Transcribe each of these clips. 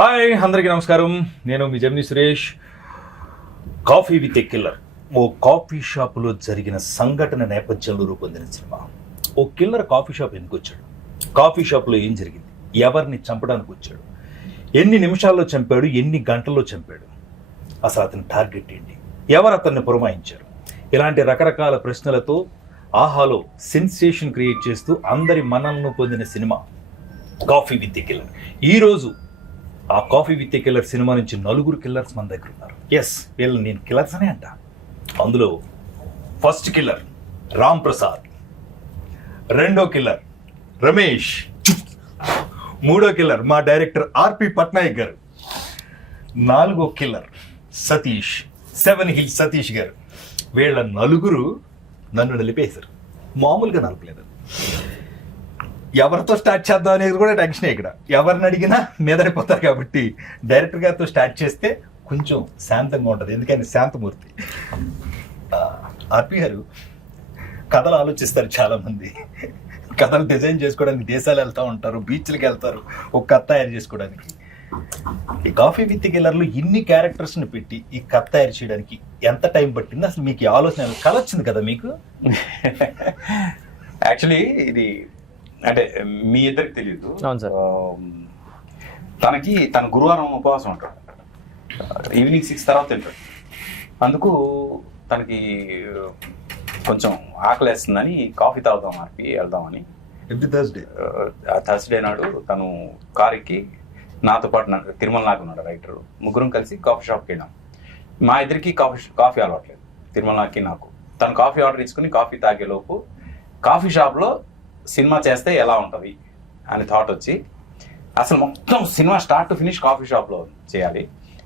Hi అందరికీ నమస్కారం. నేను మీ Jamini Suresh. Coffee with a killer ఓ కాఫీ షాపులో జరిగిన సంఘటన నేపథ్యంలో రూపొందిన సినిమా. ఓ కిల్లర్ కాఫీ షాప్ ఎందుకు వచ్చాడు, కాఫీ షాప్లో ఏం జరిగింది, ఎవరిని చంపడానికి వచ్చాడు, ఎన్ని నిమిషాల్లో చంపాడు, ఎన్ని గంటల్లో చంపాడు, అసలు అతని టార్గెట్ ఏంటి, ఎవరు అతన్ని పురమాయించారు, ఇలాంటి రకరకాల ప్రశ్నలతో ఆహాలో సెన్సేషన్ క్రియేట్ చేస్తూ అందరి మనల్ని పొందిన cinema coffee with a killer. ఈరోజు ఆ coffee with a killer cinema నుంచి 4 కిల్లర్స్ మన దగ్గర ఉన్నారు. ఎస్, వీళ్ళు నేను కిల్లర్స్ అనే అంట. అందులో ఫస్ట్ కిల్లర్ రామ్ ప్రసాద్, రెండో కిల్లర్ రమేష్, మూడో కిల్లర్ మా డైరెక్టర్ ఆర్పి పట్నాయక్ గారు, నాలుగో కిల్లర్ సతీష్, 7 హిల్స్ సతీష్ గారు. వీళ్ళ 4 నన్ను నలిపేశారు. మామూలుగా నలపలేదు. ఎవరితో స్టార్ట్ చేద్దాం అనేది కూడా టెన్షన్. ఇక్కడ ఎవరిని అడిగినా మీదడిపోతారు కాబట్టి డైరెక్టర్ గారితో స్టార్ట్ చేస్తే కొంచెం శాంతంగా ఉంటుంది. ఎందుకని శాంతమూర్తి. ఆర్పి గారు కథలు ఆలోచిస్తారు. చాలామంది కథలు డిజైన్ చేసుకోవడానికి దేశాలు వెళ్తూ ఉంటారు, బీచ్లకి వెళ్తారు ఒక కథ తయారు చేసుకోవడానికి. ఈ కాఫీ విత్ కిల్లర్లో ఇన్ని క్యారెక్టర్స్ని పెట్టి ఈ కథ తయారు చేయడానికి ఎంత టైం పట్టింది? అసలు మీకు ఈ ఆలోచన కళ వచ్చింది కదా మీకు? యాక్చువల్లీ ఇది అంటే మీ ఇద్దరికి తెలియదు. తన గురువారం ఉపవాసం ఉంటాడు, ఈవినింగ్ 6 తర్వాత తింటాడు. అందుకు తనకి కొంచెం ఆకలేస్తుందని కాఫీ తాగుదాం ఆర్పి వెళ్దామని థర్స్డే నాడు తను కారుకి నాతో పాటు తిరుమల నాగ్ ఉన్నాడు రైటర్, ముగ్గురం కలిసి కాఫీ షాప్కి వెళ్ళాం. మా ఇద్దరికి కాఫీ అలవాట్లేదు, తిరుమల నాగ్కి నాకు. తను కాఫీ ఆర్డర్ ఇచ్చుకుని కాఫీ తాగేలోపు కాఫీ షాప్లో సినిమా చేస్తే ఎలా ఉంటుంది అని థాట్ వచ్చి, అసలు మొత్తం cinema start to finish coffee షాప్లో చేయాలి.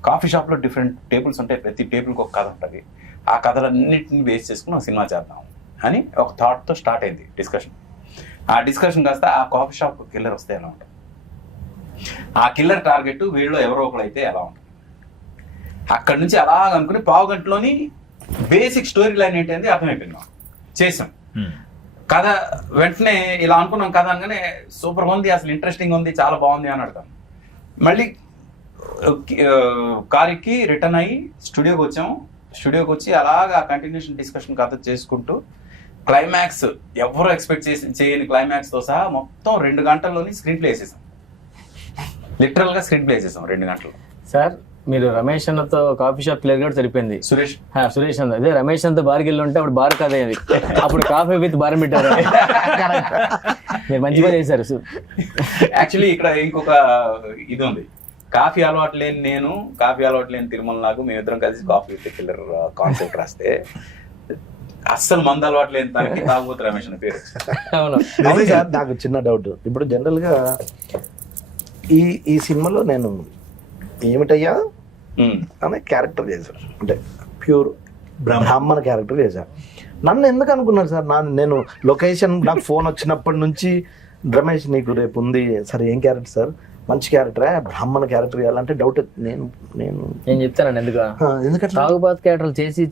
కాఫీ షాప్లో డిఫరెంట్ టేబుల్స్ ఉంటాయి, ప్రతి టేబుల్కి ఒక కథ ఉంటుంది. ఆ కథలన్నింటిని బేస్ చేసుకుని ఒక సినిమా చేద్దాం అని ఒక థాట్తో స్టార్ట్ అయింది డిస్కషన్. ఆ డిస్కషన్ కాస్త ఆ కాఫీ షాప్ కిల్లర్ వస్తే ఎలా ఉంటుంది, ఆ కిల్లర్ టార్గెట్ వీళ్ళు ఎవరో ఒకరు అయితే ఎలా ఉంటుంది. అక్కడి నుంచి అలా అనుకుని 1/2 గంటలోని బేసిక్ స్టోరీ లైన్ ఏంటంటే అర్థమైపోయింది. చేసాం కథ, వెంటనే ఇలా అనుకున్నాం కథ అనగానే సూపర్ ఉంది, అసలు ఇంట్రెస్టింగ్ ఉంది, చాలా బాగుంది అని అడతాం. మళ్ళీ కారుకి రిటర్న్ అయ్యి స్టూడియోకి వచ్చాము. స్టూడియోకి వచ్చి అలాగా కంటిన్యూషన్ డిస్కషన్ కథ చేసుకుంటూ క్లైమాక్స్ ఎవరు ఎక్స్పెక్ట్ చేయని క్లైమాక్స్తో సహా మొత్తం 2 గంటల్లోని స్క్రీన్ ప్లే వేసేసాం. లిటరల్గా స్క్రీన్ ప్లే వేసేసాం 2 గంటల్లో. సార్, మీరు రమేష్ అన్నతో కాఫీ షాప్ క్లియర్ కూడా సరిపోయింది. సురేష్ అన్న అదే రమేష్ అంత బార్కి వెళ్ళి ఉంటే అప్పుడు బార్ కదే అది, అప్పుడు కాఫీ విత్ బార్ పెట్టారు. మీరు మంచిగా చేశారు. యాక్చువల్లీ ఇక్కడ ఇంకొక ఇది ఉంది. కాఫీ అలవాటు లేని నేను, కాఫీ అలవాటు లేని తిరుమల నాగు, మేమిద్దరం కలిసి కాఫీ విత్ కిల్లర్ కాన్సెప్ట్ రాస్తే అస్సలు మందు అలవాటు లేని తనకి తాగుబోతు రమేష్ అనే పేరు. అవును. నాకు చిన్న డౌట్. ఇప్పుడు జనరల్ గా ఈ సినిమాలో నేను ఏమిటయ్యా అనే క్యారెక్టర్ చేశాను, అంటే ప్యూర్ బ్రాహ్మణ క్యారెక్టర్ చేశాను. నన్ను ఎందుకు అనుకున్నారు సార్? నేను లొకేషన్ నాకు ఫోన్ వచ్చినప్పటి నుంచి రమేష్ నీకు రేపు ఉంది, సరే ఏం క్యారెక్టర్ సార్? మంచి క్యారెక్టరే, బ్రాహ్మణ క్యారెక్టర్ చేయాలంటే డౌట్. నేను చెప్తానండి ఎందుకంటే తాగుబాత్ క్యారెక్టర్ చేసి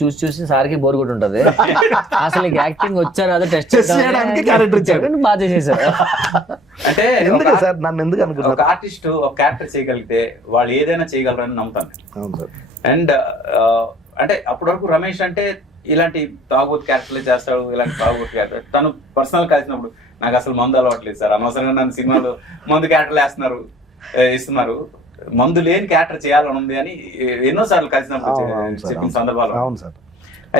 చూసి సార్కి బోర్ కొట్టి ఉంటది. అసలు నీకు యాక్టింగ్ వచ్చాను అదే టెస్ట్ చేయడానికి క్యారెక్టర్ ఇచ్చారు, బాగా చేసేసారు. అంటే ఎందుకు సార్ నన్ను ఎందుకు అనుకున్నారు? ఒక ఆర్టిస్ట్ ఒక క్యారెక్టర్ చేయగలిగితే వాళ్ళు ఏదైనా చేయగలరని నమ్ముతాను. అవును సార్. అండ్ అంటే అప్పటి వరకు రమేష్ అంటే ఇలాంటి తాగుబోతు క్యారెక్టర్లే చేస్తాడు, ఇలాంటి తాగుబోతు క్యారెక్టర్. తను పర్సనల్ కలిసినప్పుడు నాకు అసలు మందు అలవాట్లేదు సార్, అనవసరంగా నన్ను సినిమాలో మందు క్యారెక్టర్లు ఇస్తున్నారు, మందు లేని క్యారెక్టర్ చేయాలని ఉంది అని ఎన్నోసార్లు కలిసినప్పుడు చెప్పిన సందర్భాలు. అవును సార్.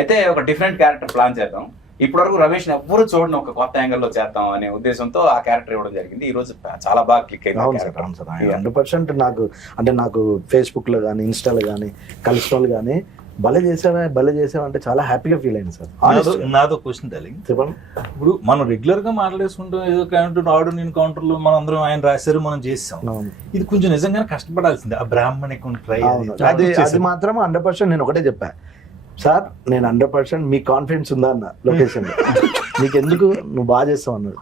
అయితే ఒక డిఫరెంట్ క్యారెక్టర్ ప్లాన్ చేద్దాం, ఇప్పటి వరకు రమేష్ ఎవ్వరు చూడని ఒక కొత్త యాంగిల్లో చేద్దాం అనే ఉద్దేశంతో ఆ క్యారెక్టర్ ఇవ్వడం జరిగింది. ఈ రోజు చాలా బాగా క్లిక్ అయింది. అవును సార్, అవును సార్. 100% నాకు ఫేస్బుక్ లో కానీ ఇన్స్టాలో కానీ కలిసిన వాళ్ళు కానీ భలే చేసావా అంటే చాలా హ్యాపీగా ఫీల్ అయింది సార్. నాదో క్వశ్చన్ డార్లింగ్, చెప్పండి. ఇప్పుడు మనం రెగ్యులర్ గా మాట్లాడేసుకుంటాం, ఏదో కౌంటర్ ఆడు నేను కౌంటర్లో మనం అందరం ఆయన రాశారు మనం చేసాం. ఇది కొంచెం నిజంగానే కష్టపడాల్సిందే ఆ బ్రాహ్మణికం ట్రై. అది మాత్రం 100% నేను ఒకటే చెప్పా సార్, నేను 100% మీకు కాన్ఫిడెన్స్ ఉందా అన్న లొకేషన్ లో, నీకు ఎందుకు నువ్వు బాగా చేస్తావు అన్నాడు.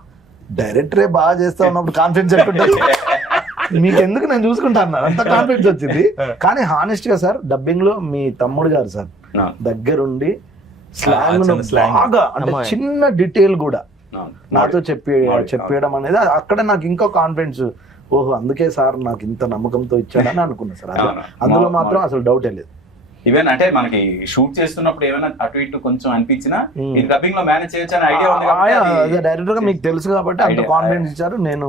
డైరెక్టరే బాగా చేస్తావు అన్నప్పుడు కాన్ఫిడెన్స్ ఎట్టుంటుంది? మీకెందుకు నేను చూసుకుంటా అన్నారు, అంత కాన్ఫిడెన్స్ వచ్చింది. కానీ హానెస్ట్ గా సార్, డబ్బింగ్ లో మీ తమ్ముడు గారు సార్ దగ్గరుండి స్లాంగ్ బాగా, అంటే చిన్న డీటెయిల్ కూడా నాతో చెప్పేయడం అనేది అక్కడ నాకు ఇంకో కాన్ఫిడెన్స్ ఓహో అందుకే సార్ నాకు ఇంత నమ్మకంతో ఇచ్చాడని అనుకున్నా సార్. అవును. అందులో మాత్రం అసలు డౌటే లేదు. ఈవెన్ అంటే మనకి షూట్ చేస్తున్నప్పుడు ఏమైనా అటు ఇటు కొంచెం అనిపించినా ఇది డబ్బింగ్ లో మేనేజ్ చేయొచ్చు అనే ఐడియా ఉంది కాబట్టి డైరెక్టర్ గా మీకు తెలుసు కాబట్టి అంత కాన్ఫిడెన్స్ ఇచ్చారు. నేను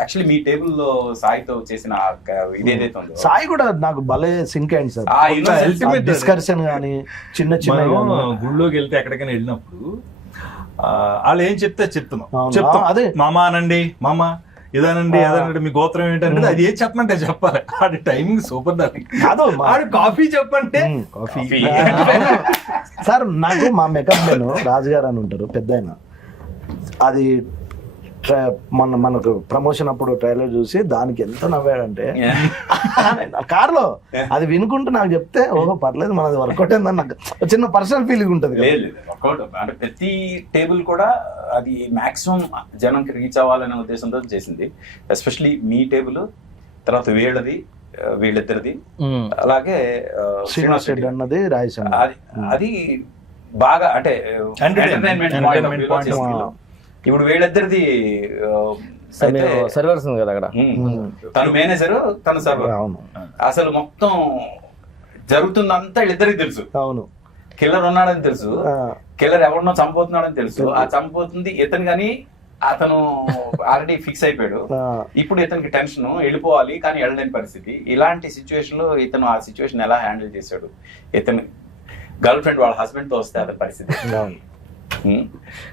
యాక్చువల్లీ మీ టేబుల్ లో సాయితో చేసిన ఇది ఏదైతే ఉందో సాయి కూడా నాకు భలే సింక్ అయింది సార్. ultimate డిస్కషన్ గానీ చిన్న చిన్న గుళ్ళోకి వెళ్తే ఎక్కడికైనా వెళ్ళినప్పుడు వాళ్ళు ఏం చెప్తే చెప్తున్నాం అవును. చెప్తాం. అదే. మామ అనండి, మామ ఇదనండి, అదనండి, మీ గోత్రం ఏంటంటే అది ఏం చెప్పమంటే చెప్పాలి. ఆడి టైమింగ్ సూపర్ దాని కాదు ఆడు కాఫీ చెప్పంటే కాఫీ Coffee. సార్ నాకు మా మేకప్ మెన్ రాజుగారు అని ఉంటారు పెద్ద ఆయన. అది మనకు ప్రమోషన్ అప్పుడు ట్రైలర్ చూసి దానికి ఎంత నవ్వాడంటే కార్లో అది వినుకుంటూ నాకు చెప్తే ఓహో పర్లేదు మనది వర్కౌట్ అయిందని నాకు చిన్న పర్సనల్ ఫీలింగ్ ఉంటుంది. లేదు లేదు వర్కౌట్ అంటే ప్రతి టేబుల్ కూడా అది మాక్సిమం జనంకి రీచ్ అవ్వాలనే ఉద్దేశంతో చేసింది. ఎస్పెషలీ మీ టేబుల్, తర్వాత వీళ్ళిద్దరిది, అలాగే శ్రీనివాస్ రెడ్డి అన్నది రాయసం. అది బాగా అంటే Entertainment point of view. ఇప్పుడు వీళ్ళిద్దరిది సర్వర్స్ ఉంది కదా అక్కడ, తను మేనేజర్, తను సర్వర్. అవును అసలు మొత్తం జరుగుతుందంతా వీళ్ళిద్దరికి తెలుసు. అవును కిల్లర్ ఉన్నాడని తెలుసు, కిల్లర్ ఎవరినో చంపుతున్నాడని తెలుసు. ఆ చంపుతుంది ఇతను కానీ అతను ఆల్రెడీ ఫిక్స్ అయిపోయాడు. ఇప్పుడు ఇతనికి టెన్షన్, వెళ్ళిపోవాలి కానీ వెళ్ళలేని పరిస్థితి. ఇలాంటి సిచ్యువేషన్ లో ఇతను ఆ సిచ్యువేషన్ ఎలా హ్యాండిల్ చేశాడు, ఇతను గర్ల్ ఫ్రెండ్ వాళ్ళ హస్బెండ్ తో వస్తే అతని పరిస్థితి.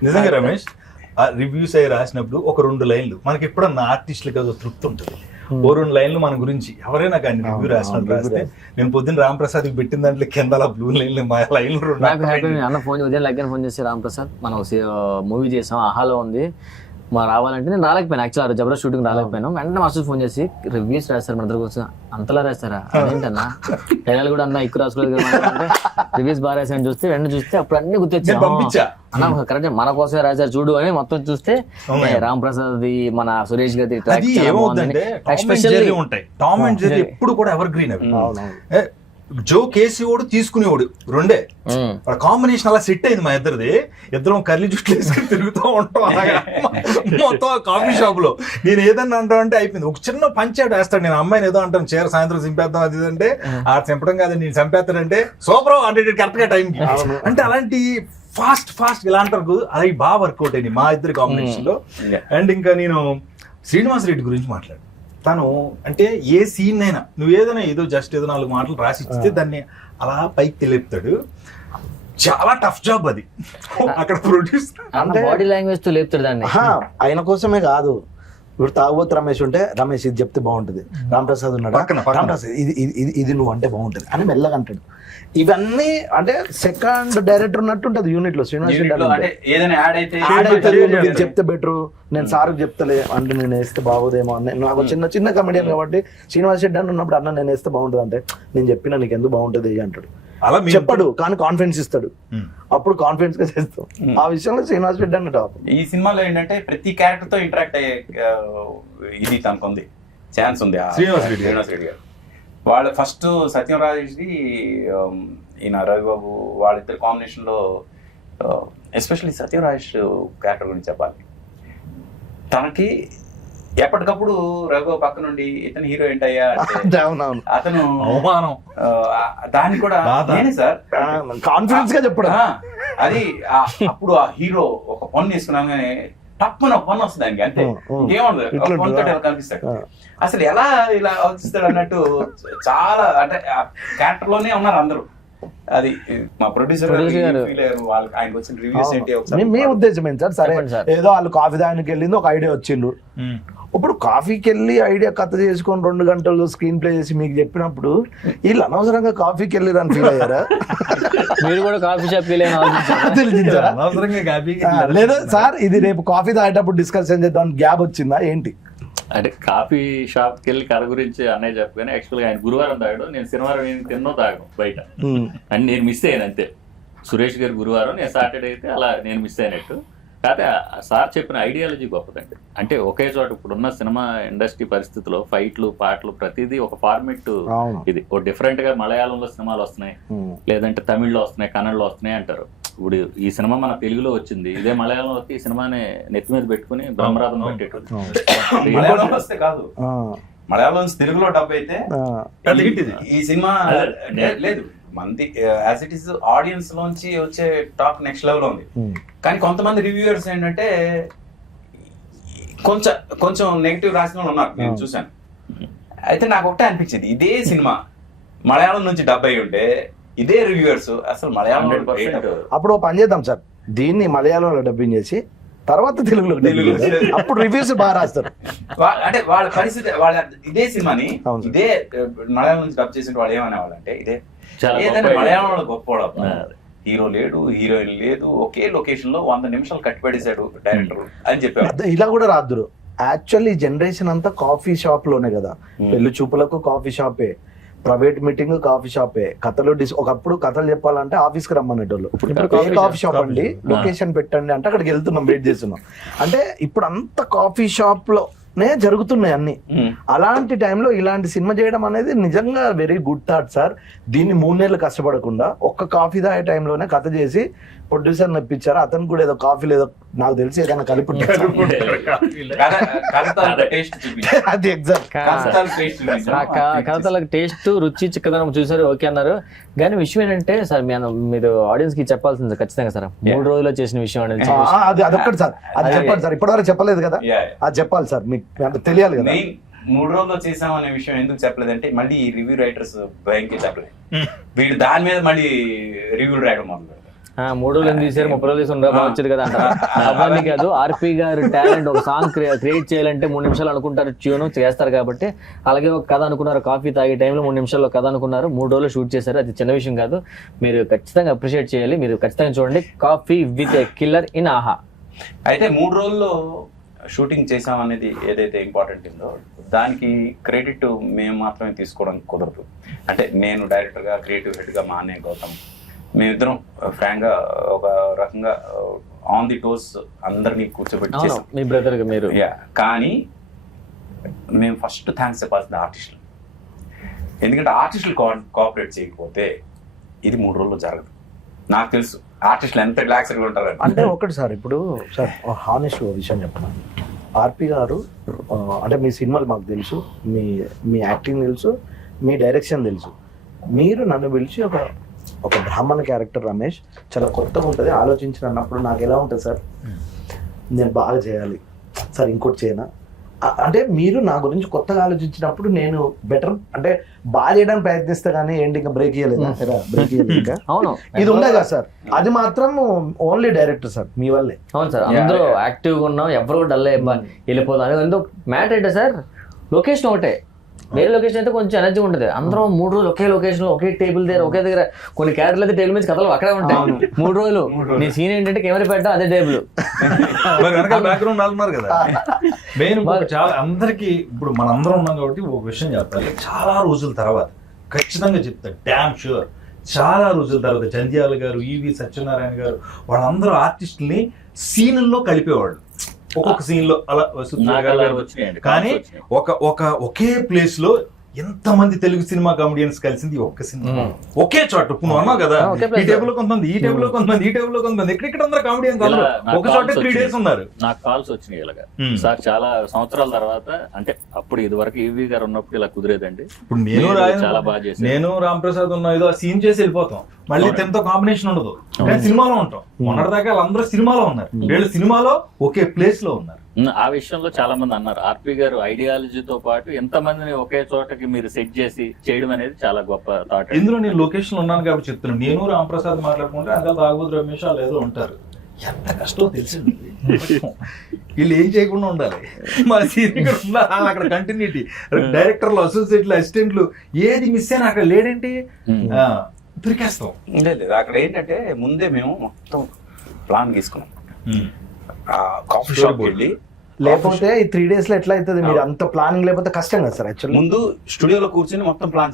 నిజంగా రమేష్ ఆ రివ్యూస్ అయ్యి రాసినప్పుడు ఒక 2 లైన్లు మనకి ఎప్పుడన్నా ఆర్టిస్టులకు ఏదో తృప్తి ఉంటుంది. ఓ 2 లైన్లు మన గురించి ఎవరైనా కానీ రివ్యూ రాసినప్పుడు రాస్తే, నేను పొద్దున్న రాంప్రసాద్ పెట్టిన దాంట్లో కింద బ్లూ లైన్లు మా లైన్లు నాకు హ్యాపీ. అన్న ఫోన్ ఉదయం లగ్గర ఫోన్ చేసి రాంప్రసాద్ మనం మూవీ చేసాం, ఆహాలో ఉంది మా రావాలంటే నేను రాలేకపోయాను. యాక్చువల్ జబర్దస్త్ షూటింగ్ రాలేకపోయాను. వెంటనే మాస్టర్ ఫోన్ చేసి రివ్యూస్ రాస్తారు మన దగ్గర కోసం. అంతలా రాస్తారా అదేంటన్నా, డైలాగ్ కూడా అన్న ఎక్కువ రాసుకోలేదు అంటే రివ్యూస్ బాగా రాశాను. చూస్తే వెంటనే చూస్తే అప్పుడు అన్ని గుర్తొచ్చాయి. అన్న కరెక్ట్ మన కోసమే రాశారు చూడు అని మొత్తం చూస్తే రామ్ ప్రసాద్, మన సురేష్ గారి టామ్ అండ్ జెర్రీ ఎప్పుడు కూడా ఎవర్ గ్రీన్. అవి జో కేసీఓడు తీసుకునేవాడు రెండే, కాంబినేషన్ అలా సెట్ అయింది మా ఇద్దరిది. ఇద్దరం కర్లీ జుట్లు వేసుకుని తిరుగుతూ ఉంటాం అలాగా మొత్తం కాఫీ షాప్ లో. నేను ఏదన్నా అంటా అంటే అయిపోయింది. ఒక చిన్న పంచాడు వేస్తాడు, నేను అమ్మాయిని ఏదో అంటాను చీర సాయంత్రం చింపేద్దాం అది అంటే ఆ చంపడం కాదు నేను చంపేస్తాడంటే సూపర్ అంటే కరెక్ట్ గా టైంకి. అంటే అలాంటి ఫాస్ట్ ఇలా అంటారు, అది బాగా వర్కౌట్ అయింది మా ఇద్దరి కాంబినేషన్ లో. అండ్ ఇంకా నేను శ్రీనివాస్ రెడ్డి గురించి మాట్లాడు. తను అంటే ఏ సీన్ అయినా నువ్వు ఏదైనా ఏదో జస్ట్ ఏదో 4 మాటలు రాసి ఇస్తే దాన్ని అలా పైకి తెలిపుతాడు. చాలా టఫ్ జాబ్ అది. అక్కడ ప్రొడ్యూస్ అంటే బాడీ లాంగ్వేజ్ తో లేపుతాడు దాన్ని. ఆయన కోసమే కాదు, ఇప్పుడు తాగుబోతు రమేష్ ఉంటే రమేష్ ఇది చెప్తే బాగుంటుంది, రామప్రసాద్ ఉన్నాడు రామప్రసాద్ ఇది నువ్వు అంటే బాగుంటుంది అని మెల్లగా అంటాడు. ఇవన్నీ అంటే సెకండ్ డైరెక్టర్ ఉన్నట్టు ఉంటది యూనిట్ లో. శ్రీనివాస్ రెడ్డి చెప్తే బెటర్, నేను సార్కి చెప్తలే అంటే నేను వేస్తే బాగోదేమో అని. నాకు చిన్న కమెడియన్ కాబట్టి శ్రీనివాస్ రెడ్డి అని ఉన్నప్పుడు అన్న నేను వేస్తే బాగుంటుంది అంటే నేను చెప్పినా నీకు ఎందుకు బాగుంటుంది అంటాడు. అలా చెప్పడు కానీ కాన్ఫిడెన్స్ ఇస్తాడు, అప్పుడు కాన్ఫిడెన్స్ గా చేస్తాం. ఆ విషయంలో శ్రీనివాస్ రెడ్డి అన్న టాప్. ఈ సినిమాలో ఏంటంటే ప్రతి క్యారెక్టర్ తో ఇంటరాక్ట్ అయ్యే ఇది తనకుంది, ఛాన్స్ ఉంది. శ్రీనివాస్ రెడ్డి గారు వాళ్ళ ఫస్ట్ సత్యం రాజేష్ది, ఈయన రవిబాబు వాళ్ళిద్దరు కాంబినేషన్ లో ఎస్పెషల్లీ సత్యం రాజేష్ క్యారెక్టర్ గురించి చెప్పాలి. తనకి ఎప్పటికప్పుడు రఘు పక్క నుండి ఇతను హీరో ఏంటయ్యా అతను దాన్ని కూడా నేనే సార్ కాన్ఫిడెన్స్ గా చెప్పడం. అది అప్పుడు ఆ హీరో ఒక పన్ను తీసుకున్నాగానే తప్పన పన్ను వస్తుంది దానికి, అంతే ఇంకేముండదు కనిపిస్తాడు. అసలు ఎలా ఇలా ఆలోచిస్తాడు అన్నట్టు చాలా అంటే క్యారెక్టర్ లోనే ఉన్నారు అందరూ. అది మా ప్రొడ్యూసర్ వాళ్ళకి ఆయనకు వచ్చిన రివ్యూస్ ఏంటి మీ ఉద్దేశం ఏంటి సార్? సరే ఏదో వాళ్ళు కాఫీ దానికి వెళ్ళింది, ఒక ఐడియా వచ్చిండు. ఇప్పుడు కాఫీకి వెళ్ళి ఐడియా కథ చేసుకొని 2 గంటలు స్క్రీన్ ప్లే చేసి మీకు చెప్పినప్పుడు వీళ్ళు అనవసరంగా కాఫీకి వెళ్ళిరని ఫీల్ అయ్యారా? మీరు కూడా కాఫీ షాప్ లేదా సార్ ఇది రేపు కాఫీ తాగేటప్పుడు డిస్కషన్ చేద్దాం గ్యాప్ వచ్చిందా ఏంటి? అంటే కాఫీ షాప్కి వెళ్ళి కథ గురించి అన్నయ్య చెప్పగానే యాక్చువల్గా ఆయన గురువారం తాగాడు, నేను శనివారం తిన్నో తాగాను బయట అని నేను మిస్ అయ్యాను అంతే. సురేష్ గారు గురువారం, నేను సాటర్డే అయితే అలా నేను మిస్ అయినట్టు. కాకపోతే సార్ చెప్పిన ఐడియాలజీ గొప్పదండి. అంటే ఒకే చోట ఇప్పుడున్న సినిమా ఇండస్ట్రీ పరిస్థితిలో ఫైట్లు పాటలు ప్రతిదీ ఒక ఫార్మెట్. ఇది ఓ డిఫరెంట్ గా మలయాళంలో సినిమాలు వస్తున్నాయి, లేదంటే తమిళ్లో వస్తున్నాయి, కన్నడలో వస్తున్నాయి అంటారు. ఇప్పుడు ఈ సినిమా మన తెలుగులో వచ్చింది, ఇదే మలయాళంలో వస్తే ఈ సినిమాని నెత్తి మీద పెట్టుకుని బ్రహ్మరథం పెట్టేటోళ్ళు. మలయాళం వస్తే కాదు, ఆ, మలయాళం నుంచి తెలుగులో డబ్ అయితే ఆ, ఈ సినిమా లేదు మంది యాజ్ ఇట్ ఈస్ ఆడియన్స్ లోంచి వచ్చే టాక్ నెక్స్ట్ లెవెల్ ఉంది. కానీ కొంతమంది రివ్యూయర్స్ ఏంటంటే కొంచెం నెగిటివ్ రాసిన వాళ్ళు ఉన్నారు, నేను చూశాను. అయితే నాకు ఒకటే అనిపించింది, ఇదే సినిమా మలయాళం నుంచి డబ్ అయి ఉంటే ఇదే రివ్యూయర్స్ అసలు మలయాళం 100%. అప్పుడు ఓ పని చేద్దాం సార్, దీన్ని మలయాళంలో డబ్బింగ్ చేసి తర్వాత తెలుగులో dubbing చేద్దాం. అప్పుడు రివ్యూస్ బాగా రాస్తారు. అంటే వాళ్ళ పరిస్థితి వాళ్ళ ఇదే సినిమాని అవును సార్. ఇదే మలయాళం నుంచి డబ్ చేసిన వాళ్ళు ఏమనేవాళ్ళు అంటే ఇదే చాలా ఏదైనా గొప్ప మలయాళంలో గొప్పవాడు, హీరో లేడు, హీరోయిన్ లేదు, ఒకే లొకేషన్ లో 100 నిమిషాలు కట్టిపడేశాడు డైరెక్టర్ అని చెప్పారు. ఇలా కూడా రాదురు. యాక్చువల్లీ జనరేషన్ అంతా కాఫీ షాప్ లోనే కదా, పెళ్లి చూపులకు కాఫీ షాపే, ప్రైవేట్ మీటింగ్ కాఫీ షాపే, కథలు ఒకప్పుడు కథలు చెప్పాలంటే ఆఫీస్ కి రమ్మనేటోళ్ళు. ఇప్పుడు కాఫీ షాప్ అండి, లొకేషన్ పెట్టండి అంటే అక్కడికి వెళ్తున్నాం, వెయిట్ చేస్తున్నాం. అంటే ఇప్పుడు అంత కాఫీ షాప్ లోనే జరుగుతున్నాయి అన్ని. అలాంటి టైంలో ఇలాంటి సినిమా చేయడం అనేది నిజంగా వెరీ గుడ్ థాట్ సార్. దీన్ని 3 నెలలు కష్టపడకుండా ఒక్క కాఫీ తాగే టైంలోనే కథ చేసి ప్రొడ్యూసర్ నప్పించారు. అతను కూడా ఏదో కాఫీ లేదో నాకు తెలిసి ఏదైనా కలిపి అది ఎగ్జాక్ట్. కథలకు టేస్ట్ రుచి చిక్కదనం చూసారు, ఓకే అన్నారు. కానీ విషయం ఏంటంటే సార్ మీరు ఆడియన్స్ కి చెప్పాల్సింది ఖచ్చితంగా సార్, 3 రోజుల్లో చేసిన విషయం అనేది అది అదొక్కటి సార్, అది చెప్పండి సార్. ఇప్పటివరకు చెప్పలేదు కదా, అది చెప్పాలి సార్, మీకు తెలియాలి కదా. 3 రోజుల్లో చేసాం అనే విషయం ఎందుకు చెప్పలేదంటే మళ్ళీ ఈ రివ్యూ రైటర్స్ భయంకి చెప్పలేదు. వీడు దాని మీద మళ్ళీ రివ్యూ రాయడం మొదలు 3 రోజులు ఎందుకు తీసారు, 30 రోజులు తీసుకుని బాగా వచ్చేది కదా అంటారు. అవన్నీ కాదు, ఆర్పి గారు టాలెంట్ ఒక సాంగ్ క్రియేట్ చేయాలంటే 3 నిమిషాలు అనుకుంటారు, ట్యూన్ చేస్తారు కాబట్టి. అలాగే ఒక కథ అనుకున్నారు, కాఫీ తాగే టైంలో 3 నిమిషాల్లో కథ అనుకున్నారు, 3 రోజులు షూట్ చేశారు. అది చిన్న విషయం కాదు, మీరు ఖచ్చితంగా అప్రిషియేట్ చేయాలి. మీరు ఖచ్చితంగా చూడండి coffee with a killer in ఆహా. అయితే 3 రోజుల్లో షూటింగ్ చేసాం అనేది ఏదైతే ఇంపార్టెంట్ ఉందో దానికి క్రెడిట్ మేము మాత్రమే తీసుకోవడం కుదరదు. అంటే నేను డైరెక్టర్గా, క్రియేటివ్ హెడ్గా మా అన్నయ్య గౌతమ్, మేమిద్దరం ఫ్రాంక్ గా ఒక రకంగా ఆన్ ది టోస్ అందరినీ కూర్చోబెట్టి చేసాం. మీ బ్రదర్ మీరు. కానీ మేము ఫస్ట్ థ్యాంక్స్ చెప్పాల్సింది ఆర్టిస్టులు. ఎందుకంటే ఆర్టిస్టులు కోఆపరేట్ చేయకపోతే ఇది 3 రోజుల్లో జరగదు. నాకు తెలుసు ఆర్టిస్టులు ఎంత రిలాక్స్డ్గా ఉంటారు అంటే ఒకటి సార్, ఇప్పుడు సార్ హానెస్ట్ విషయం చెప్పిన ఆర్పి గారు అంటే మీ సినిమాలు మాకు తెలుసు, మీ యాక్టింగ్ తెలుసు, మీ డైరెక్షన్ తెలుసు. మీరు నన్ను పిలిచి ఒక బ్రాహ్మణ క్యారెక్టర్ రమేష్ చాలా కొత్తగా ఉంటుంది ఆలోచించిన అన్నప్పుడు నాకు ఎలా ఉంటుంది సార్, నేను బాగా చేయాలి సార్, ఇంకోటి చేయనా అంటే మీరు నా గురించి కొత్తగా ఆలోచించినప్పుడు నేను బెటర్ అంటే బాగా చేయడానికి ప్రయత్నిస్తా కానీ ఏంటి ఇంకా బ్రేక్ ఇయ్యలేదు, బ్రేక్ ఇయ్యలేదు. అవును, ఇది ఉండే కదా సార్, అది మాత్రం ఓన్లీ డైరెక్టర్ సార్ మీ వల్లే. అవును సార్, అందరూ యాక్టివ్గా ఉన్నాం, ఎవరు డల్ వెళ్ళిపోతాం. అది ఎందుకు మ్యాటర్ ఏంటో సార్, లొకేషన్ ఒకటే, వేరే లొకేషన్ అయితే కొంచెం ఎనర్జీ ఉంటుంది. అందరం 3 రోజులు ఒకే లొకేషన్ లో ఒకే టేబుల్ దగ్గర ఒకే దగ్గర, కొన్ని క్యారెక్టర్లు అయితే టేబుల్ మీద కథలు అక్కడే ఉంటాయి. 3 రోజులు నీ సీన్ ఏంటంటే కెమెరా పెట్టడం అదే టేబుల్, బ్యాక్గ్రౌండ్ ఉన్నారు కదా. మెయిన్ చాలా అందరికి ఇప్పుడు మనందరం ఉన్నాం కాబట్టి ఒక విషయం చెప్పాలి. చాలా రోజుల తర్వాత ఖచ్చితంగా చెప్తాను, డ్యామ్ షూర్, చాలా రోజుల తర్వాత జంధ్యాల గారు, ఈవి సత్యనారాయణ గారు వాళ్ళందరూ ఆర్టిస్టుల్ని సీన్ల్లో కలిపేవాళ్ళు. ఒక్కొక్క సీన్ లో అలా కానీ ఒకే ప్లేస్ లో ఎంతమంది తెలుగు సినిమా కామెడియన్స్ కలిసింది ఒక్క సినిమా, ఒకే చోట. ఇప్పుడు నువ్వు అన్నావు కదా, ఈ టేబుల్ లో కొంతమంది, ఈ టేబుల్ లో కొంతమంది, ఈ టేబుల్ లో కొంతమంది, ఎక్కడెక్కడ అందరూ కామెడియన్స్ ఒక చోట 3 days ఉన్నారు. నాకు కాల్స్ వచ్చినాయి ఇలాగా సార్, చాలా సంవత్సరాల తర్వాత. అంటే అప్పుడు ఇది వరకు ఈవీ గారు ఉన్నప్పుడు ఇలా కుదిరేదండి. ఇప్పుడు చాలా బాగా చేశారు, నేను రాంప్రసాద్ ఉన్నా ఏదో సీన్ చేసి వెళ్ళిపోతాం, మళ్ళీ తనతో కాంబినేషన్ ఉండదు, కానీ సినిమాలో ఉంటాం. మొన్నటిదాకా వాళ్ళందరూ సినిమాలో ఉన్నారు, వీళ్ళు సినిమాలో ఒకే ప్లేస్ లో ఉన్నారు. ఆ విషయంలో చాలా మంది అన్నారు, ఆర్పి గారు ఐడియాలజీతో పాటు ఎంతమందిని ఒకే చోటకి మీరు సెట్ చేసి చేయడం అనేది చాలా గొప్ప థాట్. ఇందులో నేను లొకేషన్ ఉన్నాను కాబట్టి చెప్తున్నాను. నేను రాంప్రసాద్ మాట్లాడుకుంటే అంతా తాగుబోతు రమేష్ వాళ్ళు ఏదో ఉంటారు, ఎంత కష్టం తెలిసింది. వీళ్ళు ఏం చేయకుండా ఉండాలి, మా సీనియర్ ఉండాలి, అక్కడ కంటిన్యూటీ, డైరెక్టర్లు, అసోసియేట్లు, అసిస్టెంట్లు, ఏది మిస్ అయినా అక్కడ లేడంటే దొరికేస్తాం. లేదు, అక్కడ ఏంటంటే ముందే మేము మొత్తం ప్లాన్ తీసుకున్నాం. కాఫీ షాప్ వెళ్ళి, లేకపోతే ఈ 3 days లో ఎట్లా అవుతుంది, మీరు అంత ప్లానింగ్ లేకపోతే కష్టం కదా సార్. యాక్చువల్లీ ముందు స్టూడియోలో కూర్చొని మొత్తం ప్లాన్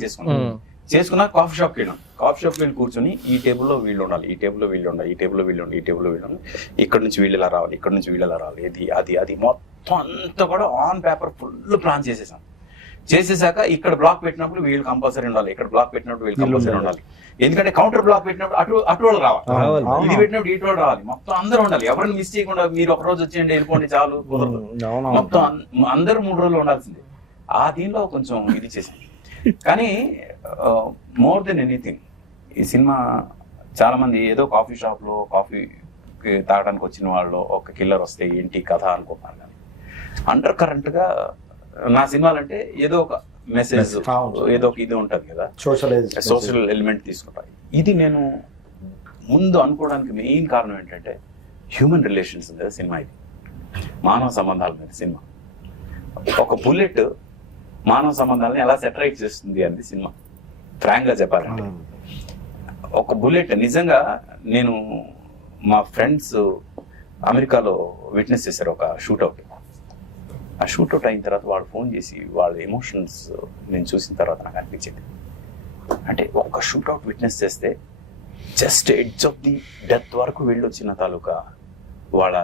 చేసుకున్నా కాఫీ షాప్కి వెళ్ళాం. కాఫీ షాప్కి వెళ్ళి కూర్చొని ఈ టేబుల్లో వీళ్ళు ఉండాలి, ఈ టేబుల్లో వీళ్ళు ఉండాలి, ఈ టేబుల్లో వీళ్ళు ఉండాలి, ఈ టేబుల్లో వీళ్ళు ఉండాలి, ఇక్కడ నుంచి వీళ్ళు ఇలా రావాలి, ఇక్కడ నుంచి వీళ్ళు ఇలా రావాలి, ఇది అది మొత్తం అంతా కూడా ఆన్ పేపర్ ఫుల్ ప్లాన్ చేసేసాం. చేసేసాక ఇక్కడ బ్లాక్ పెట్టినప్పుడు వీళ్ళు కంపల్సరీ ఉండాలి, ఇక్కడ బ్లాక్ పెట్టినప్పుడు వీళ్ళు కంపల్సరీ ఉండాలి. ఎందుకంటే కౌంటర్ బ్లాక్ పెట్టినప్పుడు అటు వాళ్ళు రావాలి, ఇది పెట్టినప్పుడు ఇటు వాళ్ళు రావాలి, మొత్తం అందరూ ఉండాలి. ఎవరిని మిస్ చేయకుండా మీరు ఒక రోజు వచ్చేయండి వెళ్ళిపోండి చాలు కుదరదు, మొత్తం అందరూ 3 రోజులు ఉండాల్సిందే. ఆ దీనిలో కొంచెం ఇది చేసింది. కానీ మోర్ దెన్ ఎనీథింగ్ ఈ సినిమా చాలా మంది ఏదో కాఫీ షాప్ లో కాఫీ తాగడానికి వచ్చిన వాళ్ళు ఒక కిల్లర్ వస్తే ఏంటి కథ అనుకుంటున్నారు. కానీ అండర్ కరెంట్ గా నా సినిమాలంటే ఏదో ఒక మెసేజ్, ఏదో ఒక ఇది ఉంటది కదా, సోషల్ ఎలిమెంట్ తీసుకుంటా. ఇది నేను ముందు అనుకోవడానికి మెయిన్ కారణం ఏంటంటే హ్యూమన్ రిలేషన్స్ మీద సినిమా, ఇది మానవ సంబంధాల మీద సినిమా. ఒక బుల్లెట్ మానవ సంబంధాలను ఎలా సెటరైట్ చేస్తుంది అనేది సినిమా. ఫ్రాంక్ గా చెప్పాలంటే ఒక బుల్లెట్ నిజంగా నేను మా ఫ్రెండ్స్ అమెరికాలో విట్నెస్ చేశారు ఒక షూట్అవుట్. ఆ షూట్అవుట్ అయిన తర్వాత వాళ్ళు ఫోన్ చేసి వాళ్ళ ఎమోషన్స్ నేను చూసిన తర్వాత నాకు అనిపించింది, అంటే ఒక షూట్అవుట్ విట్నెస్ చేస్తే just edge of the death వరకు వెళ్ళొచ్చిన తాలూకా వాళ్ళ